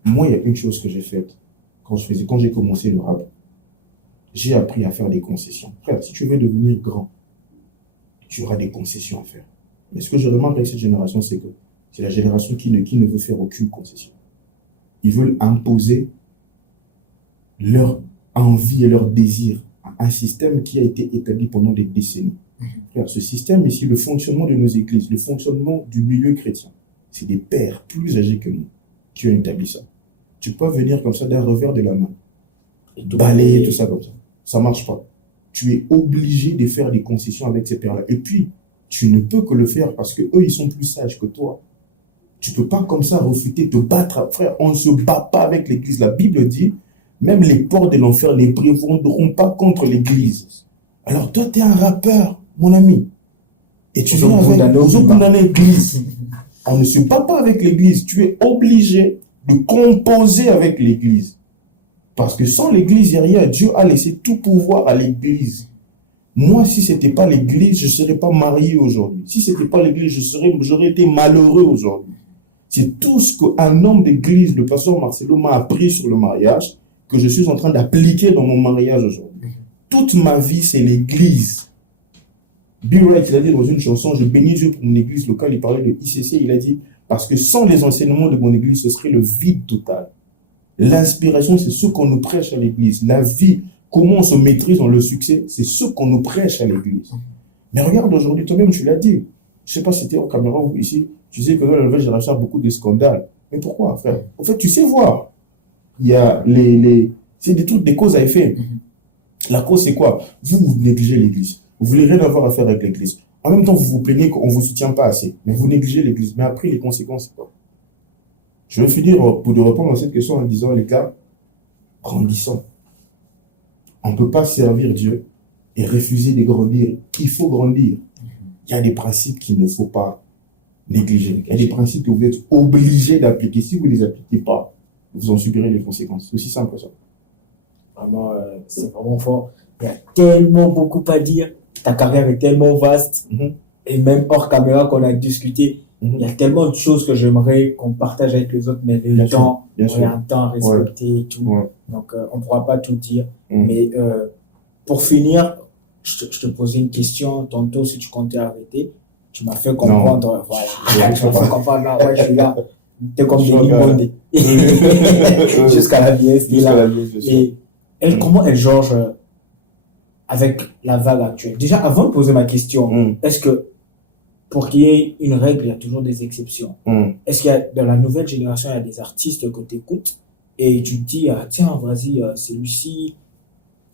Moi, il y a une chose que j'ai faite quand j'ai commencé le rap. J'ai appris à faire des concessions. Frère, si tu veux devenir grand, tu auras des concessions à faire. Mais ce que je remarque avec cette génération, c'est que c'est la génération qui ne veut faire aucune concession. Ils veulent imposer leur envie et leur désir à un système qui a été établi pendant des décennies. Frère, ce système ici, le fonctionnement de nos églises, le fonctionnement du milieu chrétien, c'est des pères plus âgés que nous qui ont établi ça. Tu peux venir comme ça d'un revers de la main et balayer tout ça comme ça. Ça ne marche pas. Tu es obligé de faire des concessions avec ces pères-là. Et puis, tu ne peux que le faire parce qu'eux, ils sont plus sages que toi. Tu ne peux pas comme ça refuter, te battre. Frère, on ne se bat pas avec l'église. La Bible dit, même les portes de l'enfer ne prévaudront pas contre l'église. Alors toi, tu es un rappeur, mon ami. Et tu viens avec l'église. On ne se bat pas avec l'église. Tu es obligé de composer avec l'église. Parce que sans l'église, il n'y a rien. Dieu a laissé tout pouvoir à l'église. Moi, si ce n'était pas l'église, je ne serais pas marié aujourd'hui. Si ce n'était pas l'église, j'aurais été malheureux aujourd'hui. C'est tout ce qu'un homme d'église, le pasteur Marcelo, m'a appris sur le mariage, que je suis en train d'appliquer dans mon mariage aujourd'hui. Toute ma vie, c'est l'église. Bill Wright, il a dit dans une chanson, je bénis Dieu pour mon église locale, il parlait de ICC, il a dit, parce que sans les enseignements de mon église, ce serait le vide total. L'inspiration, c'est ce qu'on nous prêche à l'église. La vie, comment on se maîtrise dans le succès, c'est ce qu'on nous prêche à l'église. Mais regarde aujourd'hui, toi-même, tu l'as dit. Je ne sais pas si c'était en caméra ou ici, tu sais que dans la nouvelle génération, il y a beaucoup de scandales. Mais pourquoi, frère? En fait, tu sais voir. Il y a c'est des trucs, des causes à effet. La cause, c'est quoi? Vous négligez l'église. Vous voulez rien avoir à faire avec l'église. En même temps, vous vous plaignez qu'on ne vous soutient pas assez. Mais vous négligez l'église. Mais après, les conséquences, c'est quoi? Je vais finir pour répondre à cette question en disant, les gars, grandissons. On ne peut pas servir Dieu et refuser de grandir. Il faut grandir. Il y a des principes qu'il ne faut pas négliger. Il y a des principes que vous êtes obligés d'appliquer. Si vous ne les appliquez pas, vous en subirez les conséquences. C'est aussi simple que ça. Vraiment, c'est vraiment fort. Il y a tellement beaucoup à dire. Ta carrière est tellement vaste. Et même hors caméra qu'on a discuté, il y a tellement de choses que j'aimerais qu'on partage avec les autres, mais le temps, il y a un temps à respecter et tout. Donc, on ne pourra pas tout dire. Mais pour finir, je te posais une question tantôt si tu comptais arrêter. Tu m'as fait comprendre. Non. Voilà. Tu m'as fait comprendre. Non, ouais, je suis là. T'es comme Denis Bondé. Jusqu'à la vieillesse. Et elle, comment elle jauge avec la vague actuelle? Déjà, avant de poser ma question, est-ce que pour qu'il y ait une règle, il y a toujours des exceptions? Est-ce qu'il y a, dans la nouvelle génération, il y a des artistes que tu écoutes et tu te dis, tiens, vas-y, celui-ci?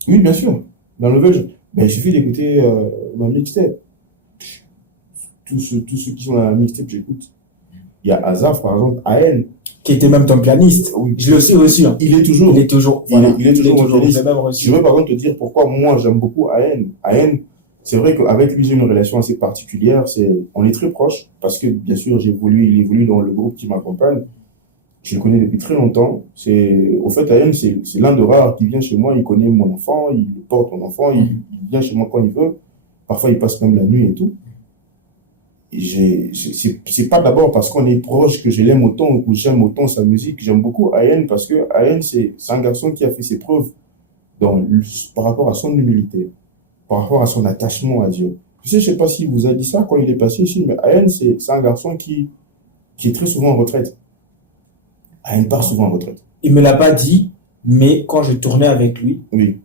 Oui, bien sûr. Dans la nouvelle, il suffit d'écouter ma mixtape. Tous ceux qui sont dans la mixtape, j'écoute. Il y a Azaf, par exemple, AN. Qui était même ton pianiste. Oui. Je le sais aussi. Hein. Il est toujours. Il est toujours. Voilà. Il est toujours mon pianiste. Je veux par contre te dire pourquoi moi j'aime beaucoup AN. AN, c'est vrai qu'avec lui j'ai une relation assez particulière. On est très proches parce que bien sûr il évolue dans le groupe qui m'accompagne. Je le connais depuis très longtemps. Au fait, AN, c'est l'un de rares qui vient chez moi. Il connaît mon enfant, il porte mon enfant, il vient chez moi quand il veut. Parfois il passe même la nuit et tout. c'est pas d'abord parce qu'on est proche que je l'aime autant ou que j'aime autant sa musique. J'aime beaucoup Ayen parce que Ayen, c'est un garçon qui a fait ses preuves par rapport à son humilité, par rapport à son attachement à Dieu. Je sais pas s'il vous a dit ça quand il est passé ici, mais Ayen, c'est un garçon qui est très souvent en retraite. Ayen part souvent en retraite. Il me l'a pas dit, mais quand je tournais avec lui, oui.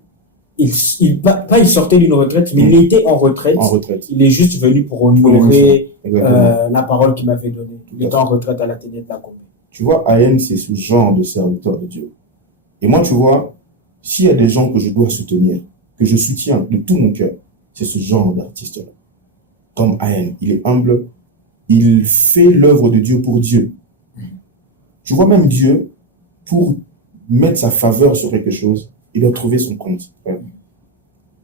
il sortait d'une retraite, mais il était en retraite. En retraite. Il est juste venu pour honorer la parole qu'il m'avait donnée. Il était en retraite à l'Athénée de la Combe. Tu vois, Ayen, c'est ce genre de serviteur de Dieu. Et moi, tu vois, s'il y a des gens que je dois soutenir, que je soutiens de tout mon cœur, c'est ce genre d'artiste-là. Comme Ayen, il est humble, il fait l'œuvre de Dieu pour Dieu. Tu vois, même Dieu, pour mettre sa faveur sur quelque chose, il doit trouver son compte.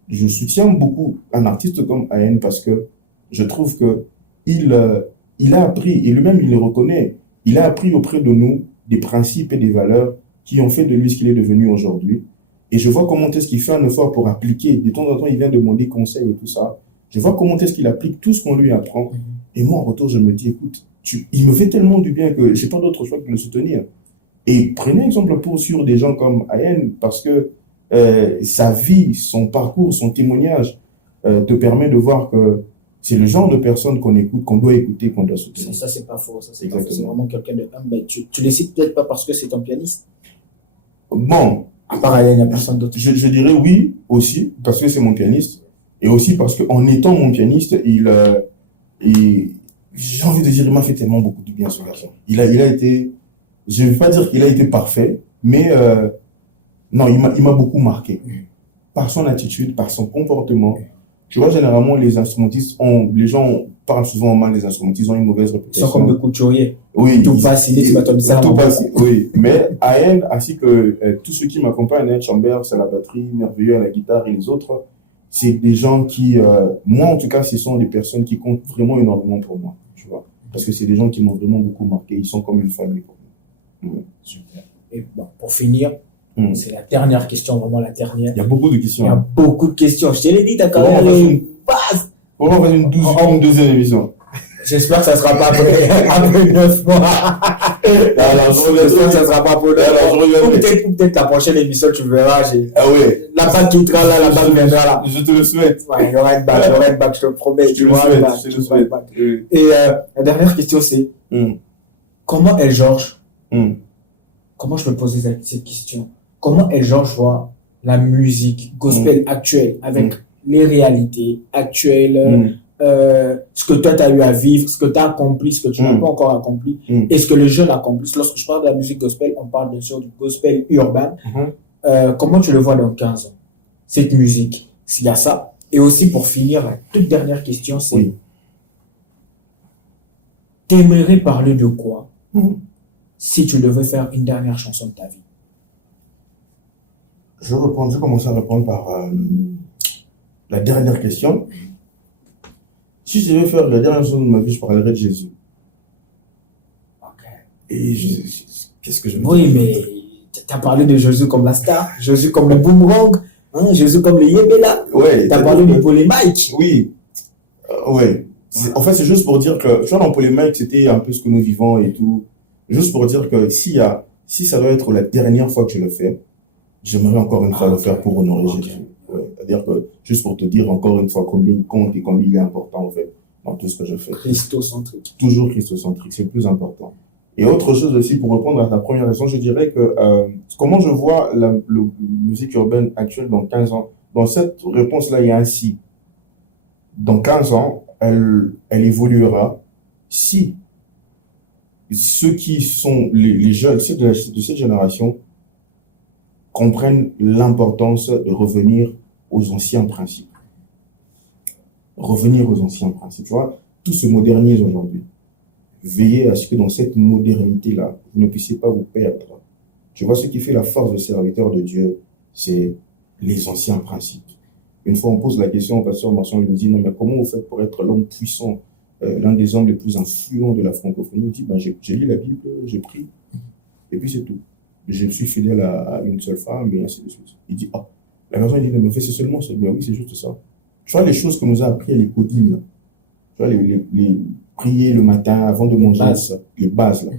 Je soutiens beaucoup un artiste comme Ayen parce que je trouve que il a appris, et lui-même il le reconnaît, il a appris auprès de nous des principes et des valeurs qui ont fait de lui ce qu'il est devenu aujourd'hui. Et je vois comment est-ce qu'il fait un effort pour appliquer. De temps en temps, il vient demander conseil et tout ça. Je vois comment est-ce qu'il applique tout ce qu'on lui apprend. Et moi, en retour, je me dis, écoute, il me fait tellement du bien que j'ai pas d'autre choix que de le soutenir. Et prenez exemple sur des gens comme Ayen, parce que sa vie, son parcours, son témoignage te permet de voir que c'est le genre de personne qu'on écoute, qu'on doit écouter, qu'on doit soutenir. Ça c'est pas faux. Ça, c'est vraiment quelqu'un de humble. Mais tu le cites peut-être pas parce que c'est un pianiste. Bon. À part Ayen, il n'y a personne d'autre. Je dirais oui, aussi, parce que c'est mon pianiste. Et aussi parce qu'en étant mon pianiste, j'ai envie de dire, il m'a fait tellement beaucoup de bien, ce garçon. Il a été, je ne vais pas dire qu'il a été parfait, mais non, il m'a beaucoup marqué. Par son attitude, par son comportement. Tu vois, généralement, les instrumentistes les gens parlent souvent mal des instrumentistes, ils ont une mauvaise réputation. Ils sont comme des couturiers. Oui. Tout passe, tout passe, oui. Mais Ayen, ainsi que tous ceux qui m'accompagnent, Ayen Chambers, c'est la batterie, Merveilleux à la guitare et les autres, c'est des gens qui, moi en tout cas, ce sont des personnes qui comptent vraiment énormément pour moi, tu vois. Parce que c'est des gens qui m'ont vraiment beaucoup marqué, ils sont comme une famille pour moi. Super. Et bon, pour finir, c'est la dernière question, vraiment la dernière. Il y a beaucoup de questions. Il y a beaucoup de questions. Je te l'ai dit, t'as quand même une base. Comment on va faire une deuxième émission? J'espère que ça ne sera pas après 9 mois. J'espère que ça ne sera pas pour 9 mois. Ou peut-être la prochaine émission, tu verras. Ah oui. La bague quittera là, la bague viendra là. Je te le souhaite. Ouais, il y aura une bague, je te promets. Je te le souhaite. Et la dernière question, c'est comment est Georges? Comment je peux poser cette question? Comment est Georges voit la musique gospel actuelle avec les réalités actuelles? Ce que toi tu as eu à vivre, ce que tu as accompli, ce que tu n'as pas encore accompli, et ce que les jeunes accomplissent. Lorsque je parle de la musique gospel, on parle bien sûr du gospel urbain. Comment tu le vois dans 15 ans, cette musique? S'il y a ça. Et aussi pour finir, la toute dernière question, c'est t'aimerais parler de quoi si tu devais faire une dernière chanson de ta vie? Je vais commencer à répondre par la dernière question. Si je devais faire la dernière chose de ma vie, je parlerais de Jésus. Ok. Et qu'est-ce que je veux dire? Oui, mais tu as parlé de Jésus comme la star, Jésus comme le boomerang, Jésus comme le Yébéla. Ouais. Tu as parlé de Paul et Mike. Oui. Ouais. En fait, c'est juste pour dire que, tu vois, dans Paul et Mike, c'était un peu ce que nous vivons et tout. Juste pour dire que si ça doit être la dernière fois que je le fais, j'aimerais encore une fois le faire pour honorer Jésus. Ouais. C'est-à-dire que, juste pour te dire encore une fois combien il compte et combien il est important, en fait, dans tout ce que je fais. Christocentrique. Toujours christocentrique, c'est le plus important. Et autre chose aussi, pour répondre à ta première question, je dirais que, comment je vois la musique urbaine actuelle dans 15 ans? Dans cette réponse-là, il y a un si. Dans 15 ans, elle évoluera si ceux qui sont les jeunes, ceux de cette génération, comprennent l'importance de revenir aux anciens principes. Revenir aux anciens principes. Tu vois, tout se modernise aujourd'hui. Veillez à ce que dans cette modernité-là, vous ne puissiez pas vous perdre. Tu vois, ce qui fait la force de serviteur de Dieu, c'est les anciens principes. Une fois, on pose la question au pasteur Marchand, il me dit, non, mais comment vous faites pour être l'homme puissant, l'un des hommes les plus influents de la francophonie? Il dit, ben, j'ai lu la Bible, j'ai pris, et puis c'est tout. Je suis fidèle à une seule femme, et ainsi de suite. Il dit, ah, la personne dit, non, mais en fait, c'est seulement ça. Ben oui, c'est juste ça. Tu vois, les choses que nous a appris à l'école, tu vois, les prier le matin avant de manger, bases. Les bases là.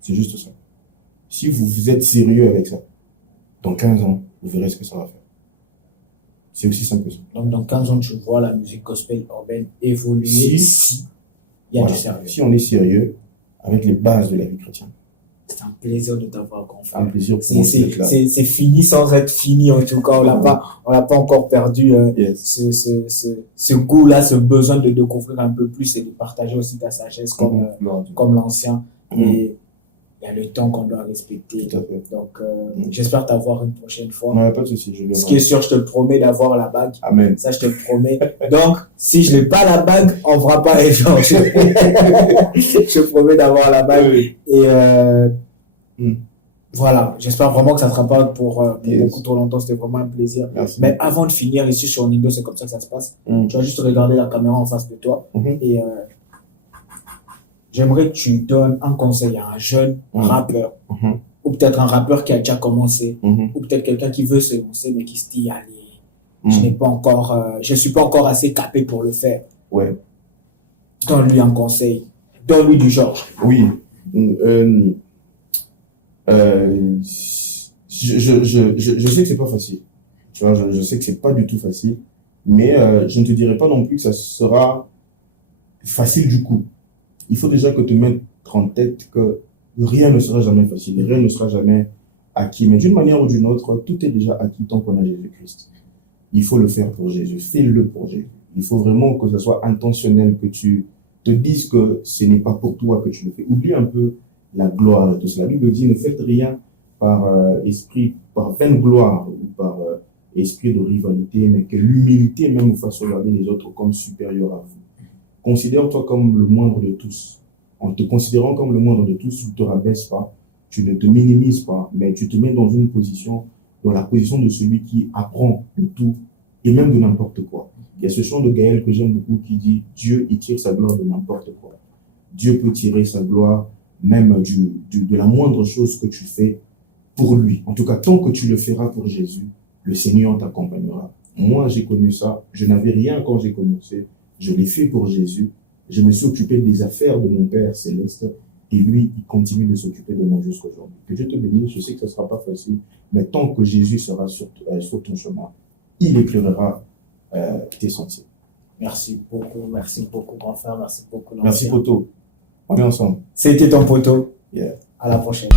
C'est juste ça. Si vous êtes sérieux avec ça, dans 15 ans, vous verrez ce que ça va faire. C'est aussi simple que ça. Donc, dans 15 ans, tu vois la musique gospel urbaine évoluer si il y a voilà, du sérieux. si on est sérieux avec les bases de la vie chrétienne. C'est un plaisir de t'avoir conféré. Un plaisir pour moi d'être là. C'est fini sans être fini, en tout cas. On l'a pas encore perdu Yes. ce goût-là, ce besoin de découvrir un peu plus et de partager aussi ta sagesse comme l'ancien. Et il y a le temps qu'on doit respecter. Tout à fait. Donc, j'espère t'avoir une prochaine fois. Non, pas de souci. Ce qui est sûr, je te le promets d'avoir la bague. Amen. Ça, je te le promets. Donc, si je n'ai pas la bague, on ne fera pas échange. Je te promets d'avoir la bague. Oui. Et voilà, j'espère vraiment que ça ne sera pas pour Yes. beaucoup trop longtemps. C'était vraiment un plaisir. Merci. Mais avant de finir ici sur Nindo, c'est comme ça que ça se passe. Tu vas juste regarder la caméra en face de toi. Et j'aimerais que tu donnes un conseil à un jeune rappeur. Ou peut-être un rappeur qui a déjà commencé. Ou peut-être quelqu'un qui veut se lancer, mais qui se dit, allez, je suis pas encore assez capé pour le faire. Ouais. Donne-lui un conseil. Donne-lui du Georges. Oui. Je sais que c'est pas facile. Tu vois, je sais que c'est pas du tout facile. Mais je ne te dirais pas non plus que ça sera facile du coup. Il faut déjà que tu mettes en tête que rien ne sera jamais facile, rien ne sera jamais acquis. Mais d'une manière ou d'une autre, tout est déjà acquis tant qu'on a Jésus-Christ. Il faut le faire pour Jésus, fais-le pour Jésus. Il faut vraiment que ce soit intentionnel, que tu te dises que ce n'est pas pour toi que tu le fais. Oublie un peu la gloire de tout cela. La Bible dit, ne faites rien par par vaine gloire ou par esprit de rivalité, mais que l'humilité même vous fasse regarder les autres comme supérieurs à vous. Considère-toi comme le moindre de tous. En te considérant comme le moindre de tous, tu ne te rabaisses pas, tu ne te minimises pas, mais tu te mets dans une position, dans la position de celui qui apprend de tout et même de n'importe quoi. Il y a ce chant de Gaël que j'aime beaucoup qui dit « Dieu, il tire sa gloire de n'importe quoi ». Dieu peut tirer sa gloire même de la moindre chose que tu fais pour lui. En tout cas, tant que tu le feras pour Jésus, le Seigneur t'accompagnera. Moi, j'ai connu ça. Je n'avais rien quand j'ai commencé. Je l'ai fait pour Jésus. Je me suis occupé des affaires de mon Père céleste et lui, il continue de s'occuper de moi jusqu'aujourd'hui. Que Dieu te bénisse. Je sais que ce ne sera pas facile, mais tant que Jésus sera sur ton chemin, il éclairera tes sentiers. Merci beaucoup, grand frère. Merci beaucoup, Merci, Poto. On est ensemble. C'était ton poteau. Yeah. À la prochaine.